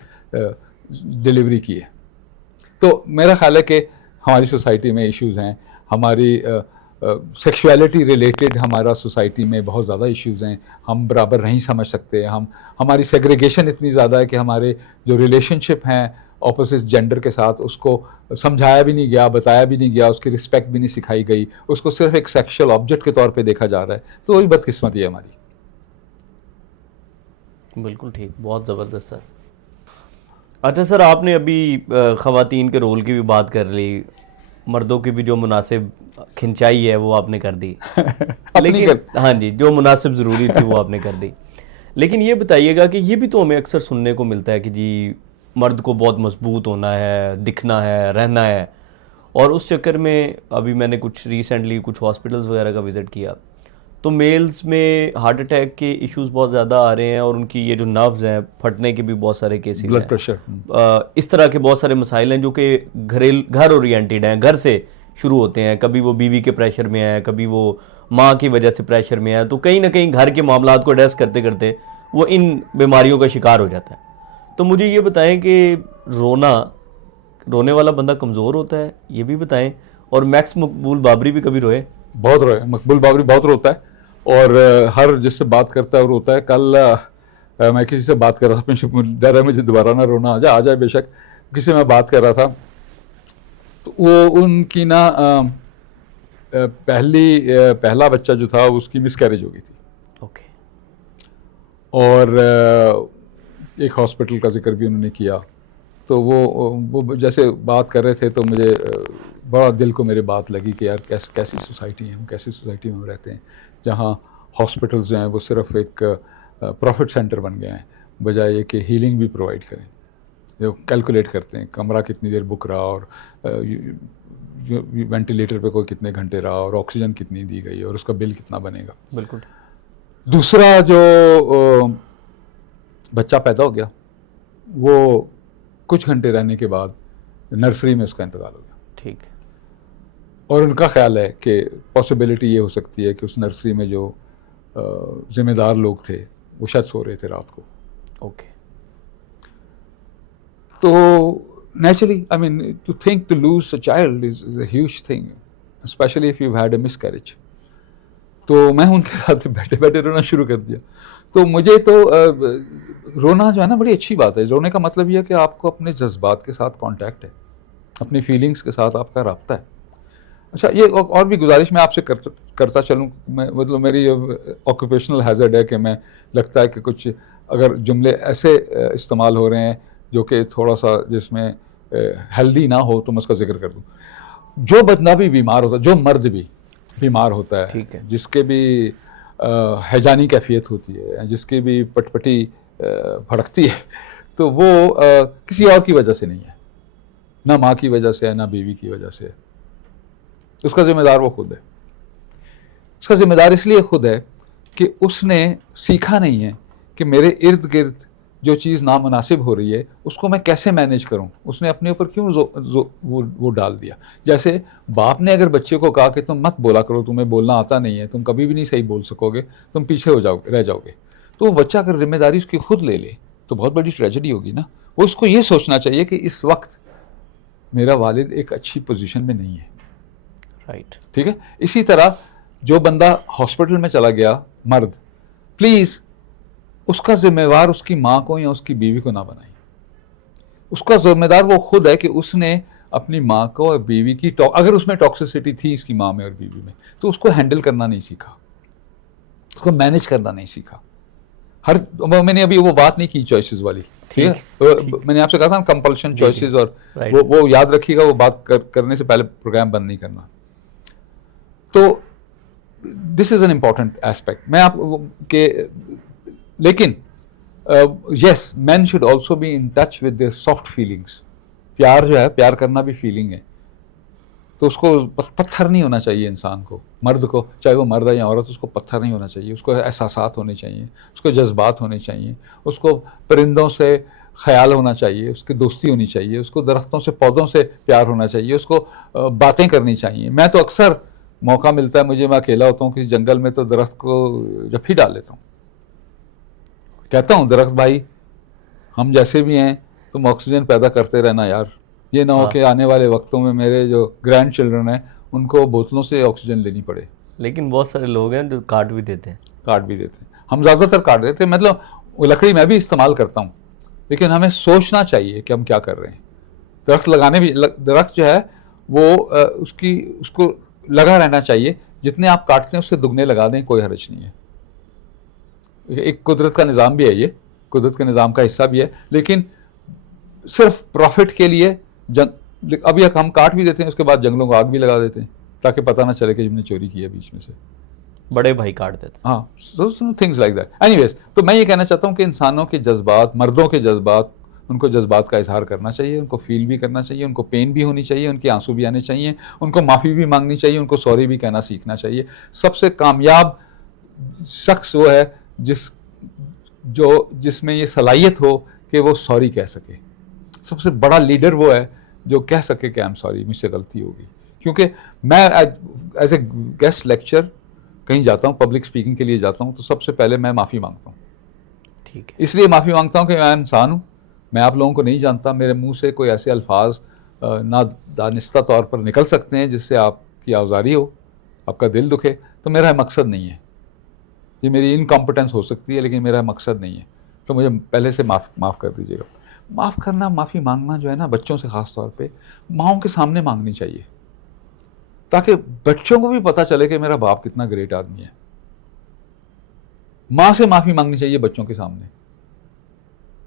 डिलीवरी की है। तो मेरा ख्याल है कि हमारी सोसाइटी में इश्यूज़ हैं, हमारी सेक्सुअलिटी रिलेटेड हमारा सोसाइटी में बहुत ज़्यादा इश्यूज़ हैं। हम बराबर नहीं समझ सकते, हमारी सेग्रीगेशन इतनी ज़्यादा है कि हमारे जो रिलेशनशिप हैं ऑपोजिट जेंडर के साथ, उसको समझाया भी नहीं गया, बताया भी नहीं गया, उसकी रिस्पेक्ट भी नहीं सिखाई गई, उसको सिर्फ एक सेक्सुअल ऑब्जेक्ट के तौर पे देखा जा रहा है। तो वही बदकिस्मती है हमारी। बिल्कुल ठीक, बहुत ज़बरदस्त सर। अच्छा सर, आपने अभी ख़वातीन के रोल की भी बात कर ली, मर्दों की भी जो मुनासिब खिंचाई है वो आपने कर दी लेकिन हाँ जी, जो मुनासिब ज़रूरी थी वो आपने कर दी। लेकिन ये बताइएगा कि ये भी तो हमें अक्सर सुनने को मिलता है कि जी मर्द को बहुत मजबूत होना है, दिखना है, रहना है, और उस चक्कर में अभी मैंने कुछ रिसेंटली कुछ हॉस्पिटल्स वगैरह का विज़िट किया तो मेल्स में हार्ट अटैक के इश्यूज बहुत ज़्यादा आ रहे हैं, और उनकी ये जो नर्व्स हैं फटने के भी बहुत सारे केसेस, ब्लड प्रेशर, इस तरह के बहुत सारे मसाइल हैं जो कि घर ओरिएंटेड हैं, घर से शुरू होते हैं। कभी वो बीवी के प्रेशर में है, कभी वो माँ की वजह से प्रेशर में है, तो कहीं ना कहीं घर के मामलात को एड्रेस करते करते वो इन बीमारियों का शिकार हो जाता है। तो मुझे ये बताएं कि रोने वाला बंदा कमज़ोर होता है, ये भी बताएं, और मैक्स मकबूल बाबरी भी कभी रोए? बहुत रोए, मकबूल बाबरी बहुत रोता है, और हर जिससे बात करता है वो रोता है। कल मैं किसी से बात कर रहा था, डर है मुझे दोबारा ना रोना आ जाए बेशक, किसी से मैं बात कर रहा था तो वो उनकी ना पहला बच्चा जो था उसकी मिसकैरेज हो गई थी। ओके। और एक हॉस्पिटल का जिक्र भी उन्होंने किया, तो वो जैसे बात कर रहे थे तो मुझे बड़ा दिल को मेरे बात लगी कि यार कैसी सोसाइटी है, हम कैसी सोसाइटी में रहते हैं जहाँ हॉस्पिटल्स जो हैं वो सिर्फ एक प्रॉफिट सेंटर बन गए हैं, बजाय ये कि हीलिंग भी प्रोवाइड करें। जो कैलकुलेट करते हैं कमरा कितनी देर बुक रहा, और वेंटिलेटर पे कोई कितने घंटे रहा, और ऑक्सीजन कितनी दी गई, और उसका बिल कितना बनेगा। बिल्कुल। दूसरा जो बच्चा पैदा हो गया, वो कुछ घंटे रहने के बाद नर्सरी में उसका इंतकाल हो गया। ठीक। और उनका ख्याल है कि पॉसिबिलिटी ये हो सकती है कि उस नर्सरी में जो जिम्मेदार लोग थे वो शायद सो रहे थे रात को। ओके। तो naturally I mean to think to lose a child is a huge thing, specially if you had a miscarriage. तो मैं उनके साथ बैठे बैठे रोना शुरू कर दिया। तो मुझे तो रोना जो है ना बड़ी अच्छी बात है। रोने का मतलब ये है कि आपको अपने जज्बात के साथ कांटेक्ट है, अपनी फीलिंग्स के साथ आपका राब्ता है। अच्छा, ये और भी गुजारिश मैं आपसे करता चलूँ। मैं मतलब मेरी ऑक्यूपेशनल हैज़र्ड है कि मैं लगता है कि कुछ अगर जुमले ऐसे इस्तेमाल हो रहे हैं जो कि थोड़ा सा जिसमें हेल्दी ना हो तो मैं उसका जिक्र कर दूँ। जो बंदा भी बीमार होता है, जो मर्द भी बीमार होता है, ठीक है। जिसके भी हैजानी कैफियत होती है, जिसकी भी पटपटी भड़कती है, तो वो किसी और की वजह से नहीं है, ना माँ की वजह से है, ना बीवी की वजह से है। उसका जिम्मेदार वो खुद है। उसका जिम्मेदार इसलिए खुद है कि उसने सीखा नहीं है कि मेरे इर्द गिर्द जो चीज़ नामुनासिब हो रही है उसको मैं कैसे मैनेज करूं। उसने अपने ऊपर क्यों वो डाल दिया। जैसे बाप ने अगर बच्चे को कहा कि तुम मत बोला करो, तुम्हें बोलना आता नहीं है, तुम कभी भी नहीं सही बोल सकोगे, तुम पीछे रह जाओगे, तो वो बच्चा अगर जिम्मेदारी उसकी खुद ले ले तो बहुत बड़ी ट्रेजेडी होगी ना। वो उसको ये सोचना चाहिए कि इस वक्त मेरा वालिद एक अच्छी पोजीशन में नहीं है। राइट। ठीक है। इसी तरह जो बंदा हॉस्पिटल में चला गया, मर्द, प्लीज उसका जिम्मेवार उसकी माँ को या उसकी बीवी को ना बनाए। उसका जिम्मेदार वो खुद है कि उसने अपनी माँ को और बीवी की अगर उसमें टॉक्सिसिटी थी इसकी माँ में और बीवी में, तो उसको हैंडल करना नहीं सीखा, उसको मैनेज करना नहीं सीखा। मैंने अभी वो बात नहीं की चॉइसेस वाली, ठीक है। मैंने आपसे कहा था ना कंपल्शन, चॉइसेस, और वो याद रखिएगा, वो बात करने से पहले प्रोग्राम बंद नहीं करना। तो this is an important aspect. मैं आप के लेकिन yes, man should also be in touch with their soft feelings. प्यार जो है, प्यार करना भी फीलिंग है। तो उसको पत्थर नहीं होना चाहिए इंसान को, मर्द को, चाहे वो मर्द है या औरत, उसको पत्थर नहीं होना चाहिए। उसको एहसासात होने चाहिए, उसको जज्बात होने चाहिए, उसको परिंदों से ख्याल होना चाहिए, उसकी दोस्ती होनी चाहिए, उसको दरख्तों से, पौधों से प्यार होना चाहिए, उसको बातें करनी चाहिए। मैं तो अक्सर मौका मिलता है मुझे, मैं अकेला होता हूँ किसी जंगल में, तो दरख्त को जफ्फी डाल लेता हूँ, कहता हूँ दरख्त भाई हम जैसे भी हैं तुम ऑक्सीजन पैदा करते रहना यार। ये ना हो कि आने वाले वक्तों में मेरे जो ग्रैंड चिल्ड्रन हैं उनको बोतलों से ऑक्सीजन लेनी पड़े। लेकिन बहुत सारे लोग हैं जो काट भी देते हैं। काट भी देते हैं, हम ज़्यादातर काट देते हैं। मतलब वो लकड़ी मैं भी इस्तेमाल करता हूँ, लेकिन हमें सोचना चाहिए कि हम क्या कर रहे हैं। दरख्त लगाने भी, दरख्त जो है वो उसको लगा रहना चाहिए। जितने आप काटते हैं उससे दुगने लगा दें, कोई हर्ज नहीं है। एक कुदरत का निज़ाम भी है, ये कुदरत के निज़ाम का हिस्सा भी है, लेकिन सिर्फ प्रॉफिट के लिए अभी हम काट भी देते हैं, उसके बाद जंगलों को आग भी लगा देते हैं ताकि पता ना चले कि हमने चोरी की है बीच में से। बड़े भाई काट देते हैं। हाँ, so things like that. Anyways, तो मैं ये कहना चाहता हूँ कि इंसानों के जज्बात, मर्दों के जज्बात, उनको जज्बात का इजहार करना चाहिए, उनको फील भी करना चाहिए, उनको पेन भी होनी चाहिए, उनके आंसू भी आने चाहिए, उनको माफ़ी भी मांगनी चाहिए, उनको सॉरी भी कहना सीखना चाहिए। सबसे कामयाब शख्स वो है जिसमें ये सलाहियत हो कि वो सॉरी कह सके। सबसे बड़ा लीडर वो है जो कह सके कि आई एम सॉरी, मुझसे गलती होगी। क्योंकि मैं एज ए गेस्ट लेक्चर कहीं जाता हूँ, पब्लिक स्पीकिंग के लिए जाता हूँ, तो सबसे पहले मैं माफ़ी मांगता हूँ। ठीक है। इसलिए माफ़ी मांगता हूँ कि मैं इंसान हूँ, मैं आप लोगों को नहीं जानता, मेरे मुंह से कोई ऐसे अल्फाज ना दानिस्ता तौर पर निकल सकते हैं जिससे आपकी आज़ारी हो, आपका दिल दुखे। तो मेरा मकसद नहीं है, ये मेरी इनकॉम्पिटेंस हो सकती है, लेकिन मेरा मकसद नहीं है। तो मुझे पहले से माफ़ कर दीजिएगा। माफ़ करना, माफ़ी मांगना जो है ना, बच्चों से ख़ास तौर पे माँओं के सामने मांगनी चाहिए, ताकि बच्चों को भी पता चले कि मेरा बाप कितना ग्रेट आदमी है। माँ से माफ़ी मांगनी चाहिए बच्चों के सामने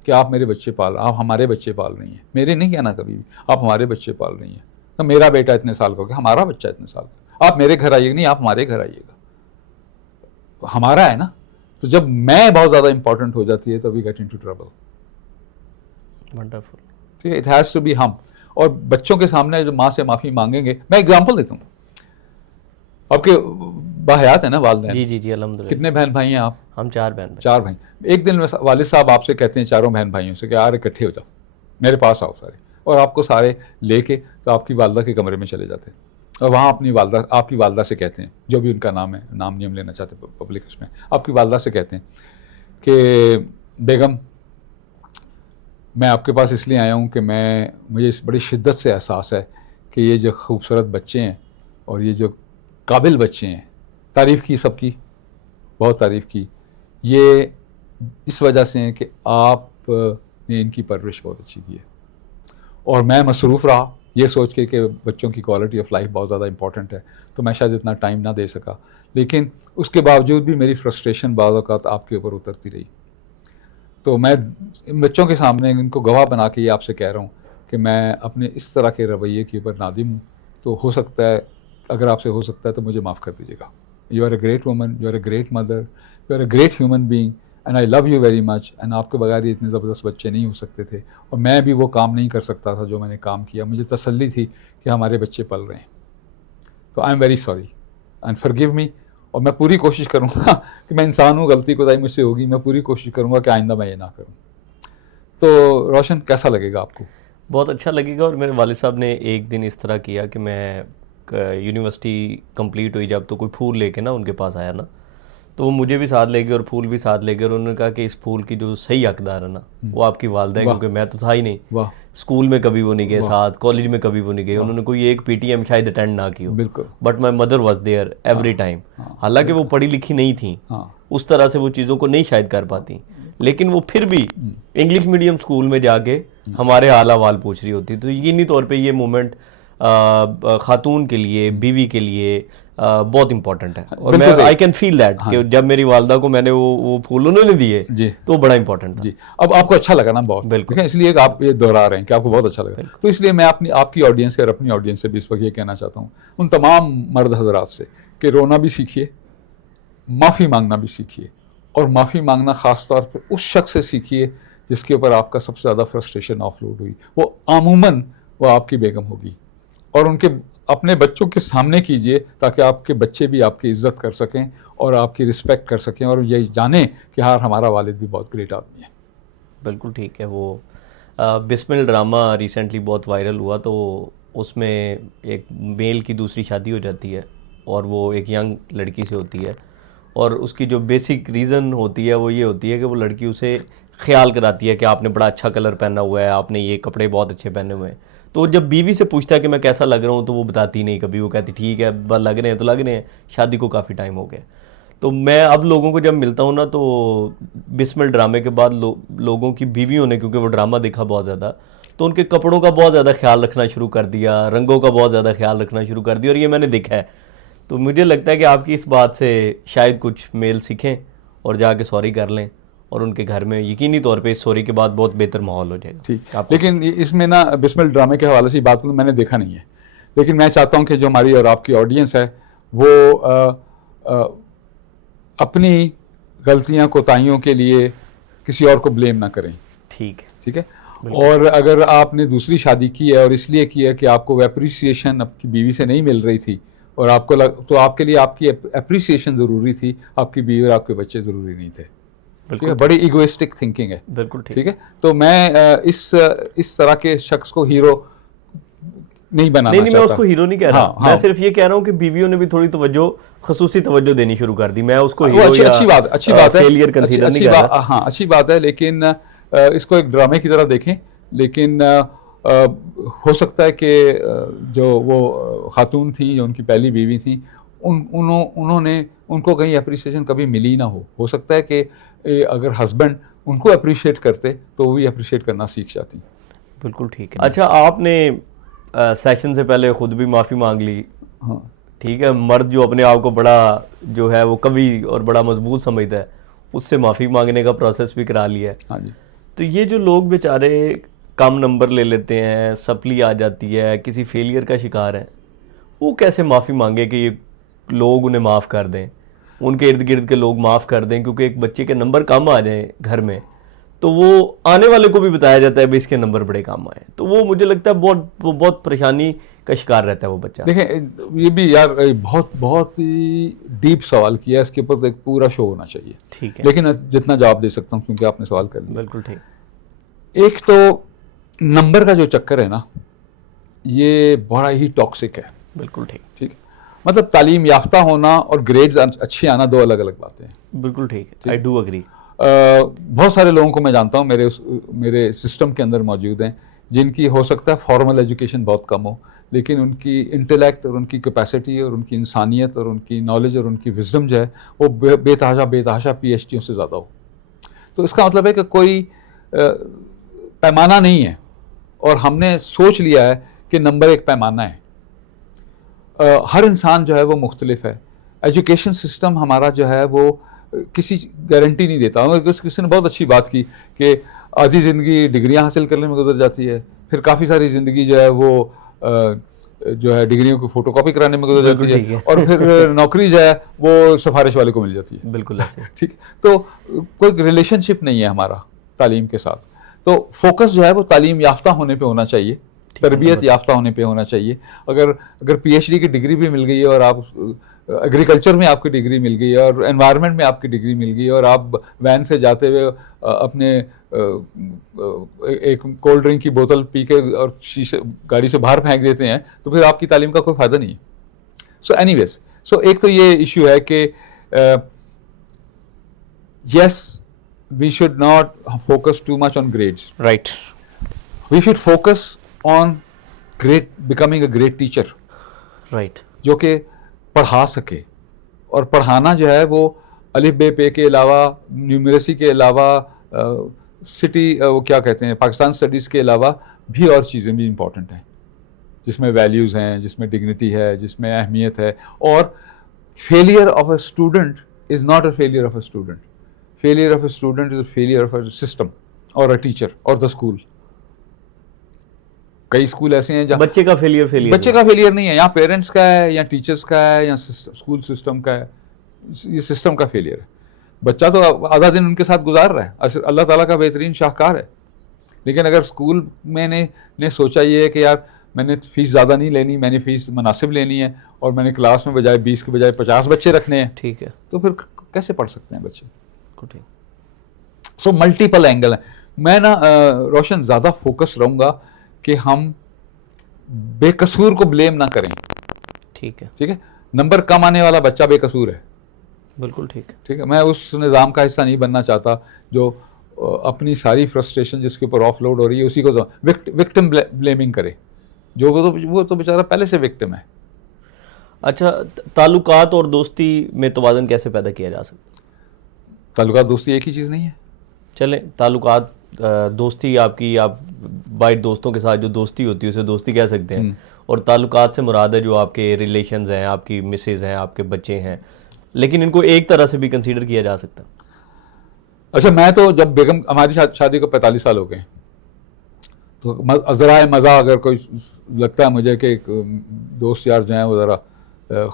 कि आप मेरे बच्चे आप हमारे बच्चे पाल रही हैं। मेरे नहीं कहना कभी भी, आप हमारे बच्चे पाल रही हैं। तो मेरा बेटा इतने साल का हो गया, हमारा बच्चा इतने साल का, आप मेरे घर आइएगा, नहीं आप हमारे घर आइएगा, हमारा है ना। तो जब मैं बहुत ज़्यादा इंपॉर्टेंट हो जाती है तो we get into trouble. Wonderful. ठीक है, इट हैज़ टू बी हम। और बच्चों के सामने जो माँ से माफ़ी मांगेंगे, मैं एग्जांपल देता हूँ। आपके बाहयात है ना वालिदैन? जी जी जी अल्हम्दुलिल्लाह। कितने बहन भाई हैं आप? हम 4 बहन भाई। 4 भाई। एक दिन वालिद साहब आपसे कहते हैं चारों बहन भाइयों से कि यार इकट्ठे हो जाओ, मेरे पास आओ सारे, और आपको सारे लेके तो आपकी वालदा के कमरे में चले जाते हैं और वहाँ अपनी वालदा, आपकी वालदा से कहते हैं, जो भी उनका नाम है, नाम नहीं हम लेना चाहते पब्लिक उसमें, आपकी वालदा से कहते हैं कि बेगम मैं आपके पास इसलिए आया हूँ कि मुझे इस बड़ी शिद्दत से एहसास है कि ये जो खूबसूरत बच्चे हैं और ये जो काबिल बच्चे हैं, तारीफ़ की सबकी, बहुत तारीफ़ की, ये इस वजह से हैं कि आपने इनकी परवरिश बहुत अच्छी की है। और मैं मसरूफ़ रहा ये सोच के कि बच्चों की क्वालिटी ऑफ लाइफ बहुत ज़्यादा इंपॉर्टेंट है, तो मैं शायद इतना टाइम ना दे सका, लेकिन उसके बावजूद भी मेरी फ्रस्ट्रेशन बाज़ औक़ात आपके ऊपर उतरती रही। तो मैं इन बच्चों के सामने इनको गवाह बना के ये आपसे कह रहा हूँ कि मैं अपने इस तरह के रवैये के ऊपर नादिम हूँ। तो हो सकता है, अगर आपसे हो सकता है तो मुझे माफ़ कर दीजिएगा। You are a great woman, you are a great mother, you are a great human being and I love you very much, and आपके बगैर ये इतने ज़बरदस्त बच्चे नहीं हो सकते थे, और मैं भी वो काम नहीं कर सकता था जो मैंने काम किया। मुझे तसल्ली थी कि हमारे बच्चे पल रहे हैं। तो I am very sorry and forgive me, और मैं पूरी कोशिश करूँगा कि मैं इंसान हूँ, गलती कोताही मुझसे होगी, मैं पूरी कोशिश करूँगा कि आइंदा मैं ये ना करूँ। तो रोशन कैसा लगेगा आपको? बहुत अच्छा लगेगा। और मेरे वालिद साहब ने एक दिन इस तरह किया कि मैं यूनिवर्सिटी कंप्लीट हुई जब, तो कोई फूल लेके ना उनके पास आया ना, तो वो मुझे भी साथ ले गए और फूल भी साथ ले गए, और उन्होंने कहा कि इस फूल की जो सही हकदार है ना वो आपकी वालदा है, वाह। क्योंकि मैं तो था ही नहीं, वाह, स्कूल में कभी वो नहीं गए साथ, कॉलेज में कभी वो नहीं गए, उन्होंने कोई एक पीटीएम शायद अटेंड ना की हो, बिल्कुल। But my mother was there every time. हालांकि वो पढ़ी लिखी नहीं थी, हाँ, उस तरह से वो चीज़ों को नहीं शायद कर पाती, लेकिन वो फिर भी इंग्लिश मीडियम स्कूल में जाके हमारे हाल अहवाल पूछ रही होती। तो यकीनी तौर पे ये मोमेंट खातून के लिए, बीवी के लिए बहुत इंपॉर्टेंट है। और मैं आई कैन फील दैट कि जब मेरी वालदा को मैंने वो फूल उन्होंने दिए जी तो बड़ा इंपॉर्टेंट था। जी। अब आपको अच्छा लगा ना बहुत? बिल्कुल। देखिए, इसलिए आप ये दोहरा रहे हैं कि आपको बहुत अच्छा लगा, तो इसलिए मैं आपकी ऑडियंस से और अपनी ऑडियंस से भी इस वक्त ये कहना चाहता हूँ उन तमाम मर्द हजरात से कि रोना भी सीखिए, माफ़ी मांगना भी सीखिए, और माफ़ी मांगना ख़ास तौर पर उस शख्स से सीखिए जिसके ऊपर आपका सबसे ज़्यादा फ्रस्ट्रेशन ऑफलोड हुई। वो आमूमन वो आपकी बेगम होगी, और उनके अपने बच्चों के सामने कीजिए ताकि आपके बच्चे भी आपकी इज़्ज़त कर सकें और आपकी रिस्पेक्ट कर सकें, और ये जानें कि हाँ, हमारा वालिद भी बहुत ग्रेट आदमी है। बिल्कुल ठीक है। वो बिस्मिल ड्रामा रिसेंटली बहुत वायरल हुआ, तो उसमें एक मेल की दूसरी शादी हो जाती है और वो एक यंग लड़की से होती है, और उसकी जो बेसिक रीज़न होती है वो ये होती है कि वो लड़की उसे ख्याल कराती है कि आपने बड़ा अच्छा कलर पहना हुआ है, आपने ये कपड़े बहुत अच्छे पहने हुए हैं। तो जब बीवी से पूछता है कि मैं कैसा लग रहा हूँ, तो वो बताती नहीं कभी, वो कहती ठीक है, बस लग रहे हैं तो लग रहे हैं, शादी को काफ़ी टाइम हो गया। तो मैं अब लोगों को जब मिलता हूँ ना, तो बिस्मिल ड्रामे के बाद लोगों की बीवियों ने, क्योंकि वो ड्रामा देखा बहुत ज़्यादा, तो उनके कपड़ों का बहुत ज़्यादा ख्याल रखना शुरू कर दिया, रंगों का बहुत ज़्यादा ख्याल रखना शुरू कर दिया, और ये मैंने देखा है। तो मुझे लगता है कि आपकी इस बात से शायद कुछ मेल सीखें और जाके सॉरी कर लें, और उनके घर में यकीनी तौर पे इस सॉरी के बाद बहुत बेहतर माहौल हो जाएगा। ठीक, लेकिन इसमें ना बिस्मिल ड्रामे के हवाले से बात मैंने देखा नहीं है, लेकिन मैं चाहता हूँ कि जो हमारी और आपकी ऑडियंस है वो अपनी गलतियाँ कोताहियों के लिए किसी और को ब्लेम ना करें। ठीक है। और अगर आपने दूसरी शादी की है और इसलिए की है कि आपको एप्रिसिएशन आपकी बीवी से नहीं मिल रही थी, और आपको तो आपके लिए आपकी एप्रिसिएशन ज़रूरी थी, आपकी बीवी और आपके बच्चे ज़रूरी नहीं थे। ठीक है, बड़ी इगोइस्टिक थिंकिंग है। बिल्कुल ठीक है। तो मैं इस तरह के शख्स को हीरो नहीं बनाना नहीं, मैं उसको हीरो नहीं कह रहा। मैं सिर्फ ये कह रहा हूँ कि बीवियों ने भी थोड़ी तवज्जो, खसूसी तवज्जो देनी शुरू कर दी। मैं उसको हीरो अच्छी बात है, फेलियर कंसीडर नहीं कर रहा। हाँ, अच्छी बात है, लेकिन इसको एक ड्रामे की तरह देखें। लेकिन हो सकता है कि जो वो खातून थी, जो उनकी पहली बीवी थी, उन्होंने उनको कहीं अप्रिसिएशन कभी मिली ना हो सकता है कि अगर हस्बैंड उनको अप्रिशिएट करते तो वो भी अप्रिशिएट करना सीख जाती। बिल्कुल ठीक है। अच्छा, आपने सेशन से पहले खुद भी माफ़ी मांग ली। हाँ, ठीक है। मर्द जो अपने आप को बड़ा जो है वो कवि और बड़ा मजबूत समझता है, उससे माफ़ी मांगने का प्रोसेस भी करा लिया है। हाँ जी। तो ये जो लोग बेचारे कम नंबर ले लेते हैं, सप्ली आ जाती है, किसी फेलियर का शिकार है, वो कैसे माफ़ी मांगे कि ये लोग उन्हें माफ़ कर दें, उनके इर्द गिर्द के लोग माफ़ कर दें? क्योंकि एक बच्चे के नंबर कम आ जाएं घर में तो वो आने वाले को भी बताया जाता है भाई इसके नंबर बड़े कम आए, तो वो मुझे लगता है बहुत परेशानी का शिकार रहता है वो बच्चा। देखें ये भी यार बहुत बहुत ही डीप सवाल किया, इसके ऊपर तो एक पूरा शो होना चाहिए। ठीक है, लेकिन जितना जवाब दे सकता हूँ क्योंकि आपने सवाल कर लिया। बिल्कुल ठीक। एक तो नंबर का जो चक्कर है ना, ये बड़ा ही टॉक्सिक है। बिल्कुल ठीक। ठीक, मतलब तालीम याफ्ता होना और ग्रेड्स अच्छे आना दो अलग अलग बातें हैं। बिल्कुल ठीक, आई डू अग्री। बहुत सारे लोगों को मैं जानता हूँ मेरे सिस्टम के अंदर मौजूद हैं जिनकी हो सकता है फॉर्मल एजुकेशन बहुत कम हो, लेकिन उनकी इंटेलेक्ट और उनकी कैपेसिटी और उनकी इंसानियत और उनकी नॉलेज और उनकी विजडम जो है वो बेतहाशा PhDयों से ज़्यादा हो। तो इसका मतलब है कि कोई पैमाना नहीं है, और हमने सोच लिया है कि नंबर एक पैमाना है। हर इंसान जो है वो मुख्तलिफ है। एजुकेशन सिस्टम हमारा जो है वो किसी गारंटी नहीं देता। किसी ने बहुत अच्छी बात की कि आधी ज़िंदगी डिग्रियां हासिल करने में गुजर जाती है, फिर काफ़ी सारी ज़िंदगी जो है वो जो है डिग्रियों की फ़ोटोकॉपी कराने में गुजर जाती है, और फिर नौकरी जो है वो सिफारिश वाले को मिल जाती है। बिल्कुल ऐसे। ठीक, तो कोई रिलेशनशिप नहीं है हमारा तालीम के साथ। तो फोकस जो है वो तालीम याफ्ता होने पे होना चाहिए, तरबियत याफ्ता होने पे होना चाहिए। अगर PhD की डिग्री भी मिल गई है और आप एग्रीकल्चर में आपकी डिग्री मिल गई है और एनवायरनमेंट में आपकी डिग्री मिल गई है और आप वैन से जाते हुए अपने एक कोल्ड ड्रिंक की बोतल पी के और शीशे गाड़ी से बाहर फेंक देते हैं, तो फिर आपकी तालीम का कोई फ़ायदा नहीं है। सो एनीवेज, सो एक तो ये इशू है कि yes we should not focus too much on grades, right. We should focus on becoming a great teacher, right, जो कि पढ़ा सके। और पढ़ाना जो है वो अलिफ बे पे के अलावा, न्यूमरेसी के अलावा, वो क्या कहते हैं पाकिस्तान स्टडीज़ के अलावा भी और चीज़ें भी इम्पॉर्टेंट हैं, जिसमें वैल्यूज़ हैं, जिसमें डिग्निटी है, जिसमें अहमियत है। और failure of a student is not a failure of a student, failure of a student is a failure of a system और अ टीचर और द स्कूल। कई स्कूल ऐसे हैं जहाँ बच्चे का फेलियर नहीं है, यहाँ पेरेंट्स का है या टीचर्स का है या स्कूल सिस्टम का है। ये सिस्टम का फेलियर है। बच्चा तो आधा दिन उनके साथ गुजार रहा है, अल्लाह ताला का बेहतरीन शाहकार है। लेकिन अगर स्कूल में ने सोचा ये है कि यार मैंने फ़ीस ज़्यादा नहीं लेनी, मैंने फ़ीस मुनासिब लेनी है और मैंने क्लास में बजाय 20 के बजाय 50 बच्चे रखने हैं, ठीक है, तो फिर कैसे पढ़ सकते हैं बच्चे? ठीक। सो मल्टीपल एंगल है। मैं ना रोशन ज़्यादा फोकस रहूँगा कि हम बेकसूर को ब्लेम ना करें। ठीक है, ठीक है, नंबर कम आने वाला बच्चा बेकसूर है। बिल्कुल ठीक है। ठीक है, मैं उस निज़ाम का हिस्सा नहीं बनना चाहता जो अपनी सारी फ्रस्ट्रेशन जिसके ऊपर ऑफलोड हो रही है उसी को विक्टिम ब्लेमिंग करे, जो वो तो बेचारा पहले से विक्टिम है। अच्छा, ताल्लुकात और दोस्ती में तवाज़ुन कैसे पैदा किया जा सकता? ताल्लुकात दोस्ती एक ही चीज़ नहीं है। चलें, ताल्लुकात दोस्ती आपकी, आप बाइट दोस्तों के साथ जो दोस्ती होती है उसे दोस्ती कह सकते हैं, और ताल्लुकात से मुराद है जो आपके रिलेशंस हैं, आपकी मिसेज हैं, आपके बच्चे हैं, लेकिन इनको एक तरह से भी कंसीडर किया जा सकता है। अच्छा, मैं तो जब बेगम हमारी शादी को 45 साल हो गए, तो ज़रा मज़ा अगर कोई लगता है मुझे कि दोस्त यार जो हैं वो ज़रा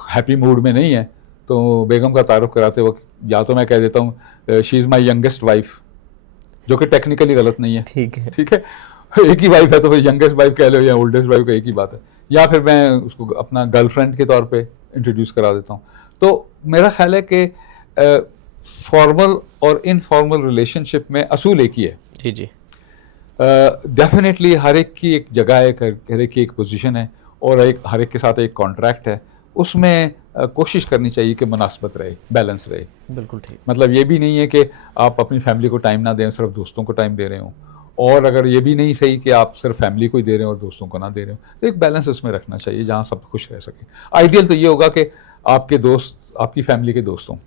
हैप्पी मूड में नहीं है, तो बेगम का तारुफ कराते वक्त या तो मैं कह देता हूँ she is my youngest wife, जो कि टेक्निकली गलत नहीं है। ठीक है, ठीक है, एक ही वाइफ है तो फिर यंगेस्ट वाइफ कह लो या ओल्डेस्ट वाइफ का एक ही बात है। या फिर मैं उसको अपना गर्लफ्रेंड के तौर पे इंट्रोड्यूस करा देता हूँ। तो मेरा ख्याल है कि फॉर्मल और इनफॉर्मल रिलेशनशिप में असूल एक ही है। जी जी, डेफिनेटली हर एक की एक जगह है, हर एक की एक पोजीशन है, और हर एक के साथ एक कॉन्ट्रैक्ट है। उसमें कोशिश करनी चाहिए कि मुनासबत रहे, बैलेंस रहे। बिल्कुल ठीक। मतलब ये भी नहीं है कि आप अपनी फैमिली को टाइम ना दें, सिर्फ दोस्तों को टाइम दे रहे हो, और अगर ये भी नहीं सही कि आप सिर्फ फैमिली को ही दे रहे हो और दोस्तों को ना दे रहे हो। तो एक बैलेंस उसमें रखना चाहिए जहाँ सब खुश रह सके। आइडियल तो ये होगा कि आपके दोस्त आपकी फैमिली के दोस्त हों।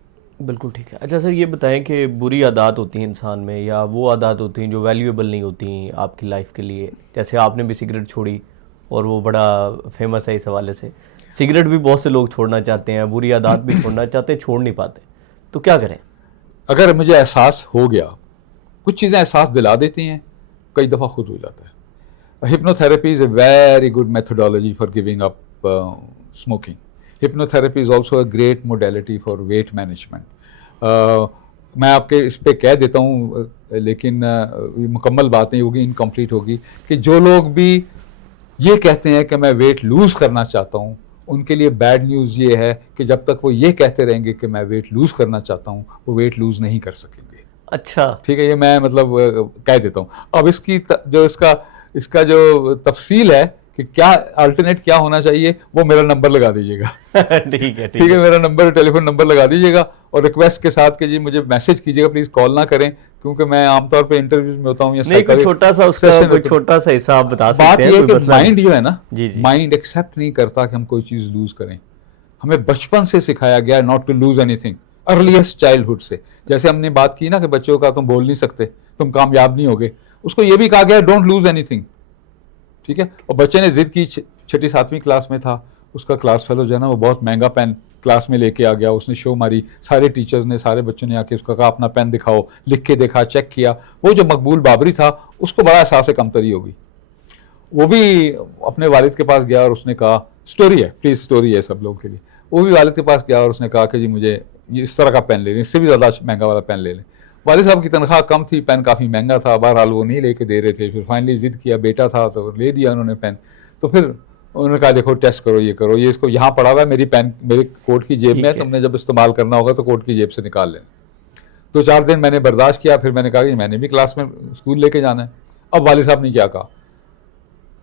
बिल्कुल ठीक है। अच्छा सर, ये बताएं कि बुरी आदत होती हैं इंसान में, या वो आदत होती हैं जो वैल्यूएबल नहीं होती आपकी लाइफ के लिए, जैसे आपने भी सिगरेट छोड़ी और वो बड़ा फेमस है इस हवाले से। सिगरेट भी बहुत से लोग छोड़ना चाहते हैं, बुरी आदत भी छोड़ना चाहते हैं, छोड़ नहीं पाते, तो क्या करें? अगर मुझे एहसास हो गया, कुछ चीज़ें एहसास दिला देती हैं, कई दफ़ा खुद हो जाता है। Hypnotherapy is a very good methodology for giving up smoking. Hypnotherapy is also a great modality for weight management. मैं आपके इस पे कह देता हूँ लेकिन ये मुकम्मल बात नहीं होगी, इनकम्प्लीट होगी, कि जो लोग भी ये कहते हैं कि मैं वेट लूज़ करना चाहता हूँ, उनके लिए बैड न्यूज़ ये है कि जब तक वो ये कहते रहेंगे कि मैं वेट लूज़ करना चाहता हूँ, वो वेट लूज़ नहीं कर सकेंगे। अच्छा, ठीक है, ये मैं मतलब कह देता हूँ। अब इसकी जो इसका जो तफसील है कि क्या अल्टरनेट क्या होना चाहिए, वो मेरा नंबर लगा दीजिएगा। ठीक है, ठीक है, मेरा नंबर, टेलीफोन नंबर लगा दीजिएगा और रिक्वेस्ट के साथ कि जी मुझे मैसेज कीजिएगा, प्लीज़ कॉल ना करें, क्योंकि मैं आमतौर पे इंटरव्यूज में होता हूँ या नहीं, कोई छोटा सा उसका कोई छोटा सा हिसाब बता सकते हैं? बात ये है कि माइंड जो है ना, जी जी, माइंड एक्सेप्ट नहीं करता कि हम कोई चीज़ लूज करें। हमें बचपन से सिखाया गया not to lose anything, earliest childhood से। जैसे हमने बात की ना कि बच्चों का तुम बोल नहीं सकते, तुम कामयाब नहीं होगे, उसको ये भी कहा गया डोंट लूज एनीथिंग। ठीक है, और बच्चे ने जिद की, 6ठी 7वीं क्लास में था, उसका क्लास फेलो जो है ना वो बहुत महंगा पेन क्लास में लेके आ गया, उसने शो मारी, सारे टीचर्स ने, सारे बच्चों ने आके उसका कहा अपना पेन दिखाओ, लिख के देखा, चेक किया, वो जो मकबूल बाबरी था उसको बड़ा एहसास कमतरी होगी। वो भी अपने वालिद के पास गया और उसने कहा, स्टोरी है प्लीज, स्टोरी है सब लोगों के लिए, वो भी वालिद के पास गया और उसने कहा कि जी मुझे ये इस तरह का पेन ले लें, इससे भी ज़्यादा महंगा वाला पेन ले लें। वालिद साहब की तनख्वाह कम थी, पेन काफ़ी महंगा था, बहरहाल वो नहीं लेके दे रहे थे। फिर फाइनली जिद किया, बेटा था तो ले दिया उन्होंने पेन। तो फिर उन्होंने कहा देखो टेस्ट करो, ये इसको यहाँ पड़ा हुआ है, मेरी पेन मेरे कोट की जेब में है, तुमने जब इस्तेमाल करना होगा तो कोट की जेब से निकाल लेना। 2-4 दिन मैंने बर्दाश्त किया, फिर मैंने कहा कि मैंने भी क्लास में स्कूल लेके जाना है। अब वालिद साहब ने क्या कहा,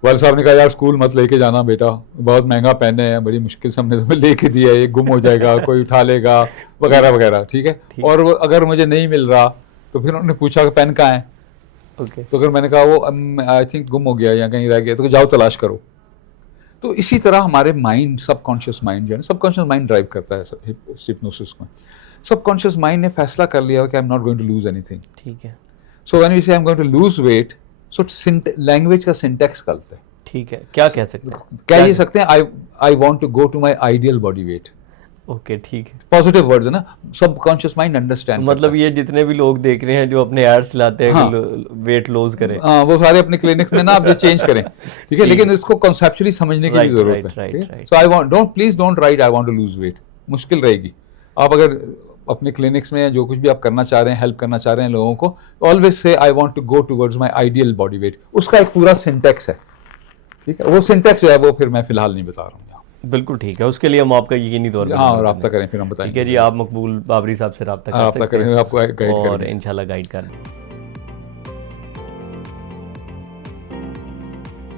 वालिद साहब ने कहा यार स्कूल मत लेके जाना बेटा, बहुत महंगा पेन है, बड़ी मुश्किल से हमने तुम्हें लेके दिया है, ये गुम हो जाएगा, कोई उठा लेगा वगैरह वगैरह। ठीक है, और अगर मुझे नहीं मिल रहा तो फिर उन्होंने पूछा कि पेन कहाँ है। तो अगर मैंने कहा वो आई थिंक गुम हो गया या कहीं रह गया, तो जाओ तलाश करो। तो इसी तरह हमारे माइंड, सबकॉन्शियस माइंड जो है, सबकॉन्शियस माइंड ड्राइव करता है हिप्नोसिस को। सबकॉन्शियस माइंड ने फैसला कर लिया कि I am not going to lose anything. ठीक है, so when we say I am going to lose weight, so language का सिंटेक्स गलत है। ठीक है, क्या कह सकते हैं? क्या ये सकते हैं I want to go to my ideal body weight. Okay, ठीक है, पॉजिटिव वर्ड्स है ना, सबकॉन्शियस माइंड अंडरस्टैंड। मतलब ये जितने भी लोग देख रहे हैं जो अपने एड्स चलाते हैं कि वेट लॉस करें, वो सारे अपने क्लिनिक में ना आप ये चेंज करें। ठीक है, लेकिन इसको कॉन्सेप्चुअली समझने की भी जरूरत है। So I want, please don't write I want to lose weight, मुश्किल रहेगी। आप अगर अपने क्लिनिक्स में जो कुछ भी आप करना चाह रहे हैं, हेल्प करना चाह रहे हैं लोगों को, ऑलवेज से I want to go towards my ideal body weight. उसका एक पूरा सिंटेक्स है। ठीक है, वो सिंटेक्स जो है वो फिर मैं फिलहाल नहीं बता रहा हूँ। बिल्कुल ठीक है, उसके लिए हम आपका यकीनी तौर पर रब्ता करें, फिर हम बताएंगे। ठीक है जी, आप मकबूल बाबरी साहब से रब्ता करें, आपको गाइड करेंगे और इंशाल्लाह गाइड कर देंगे।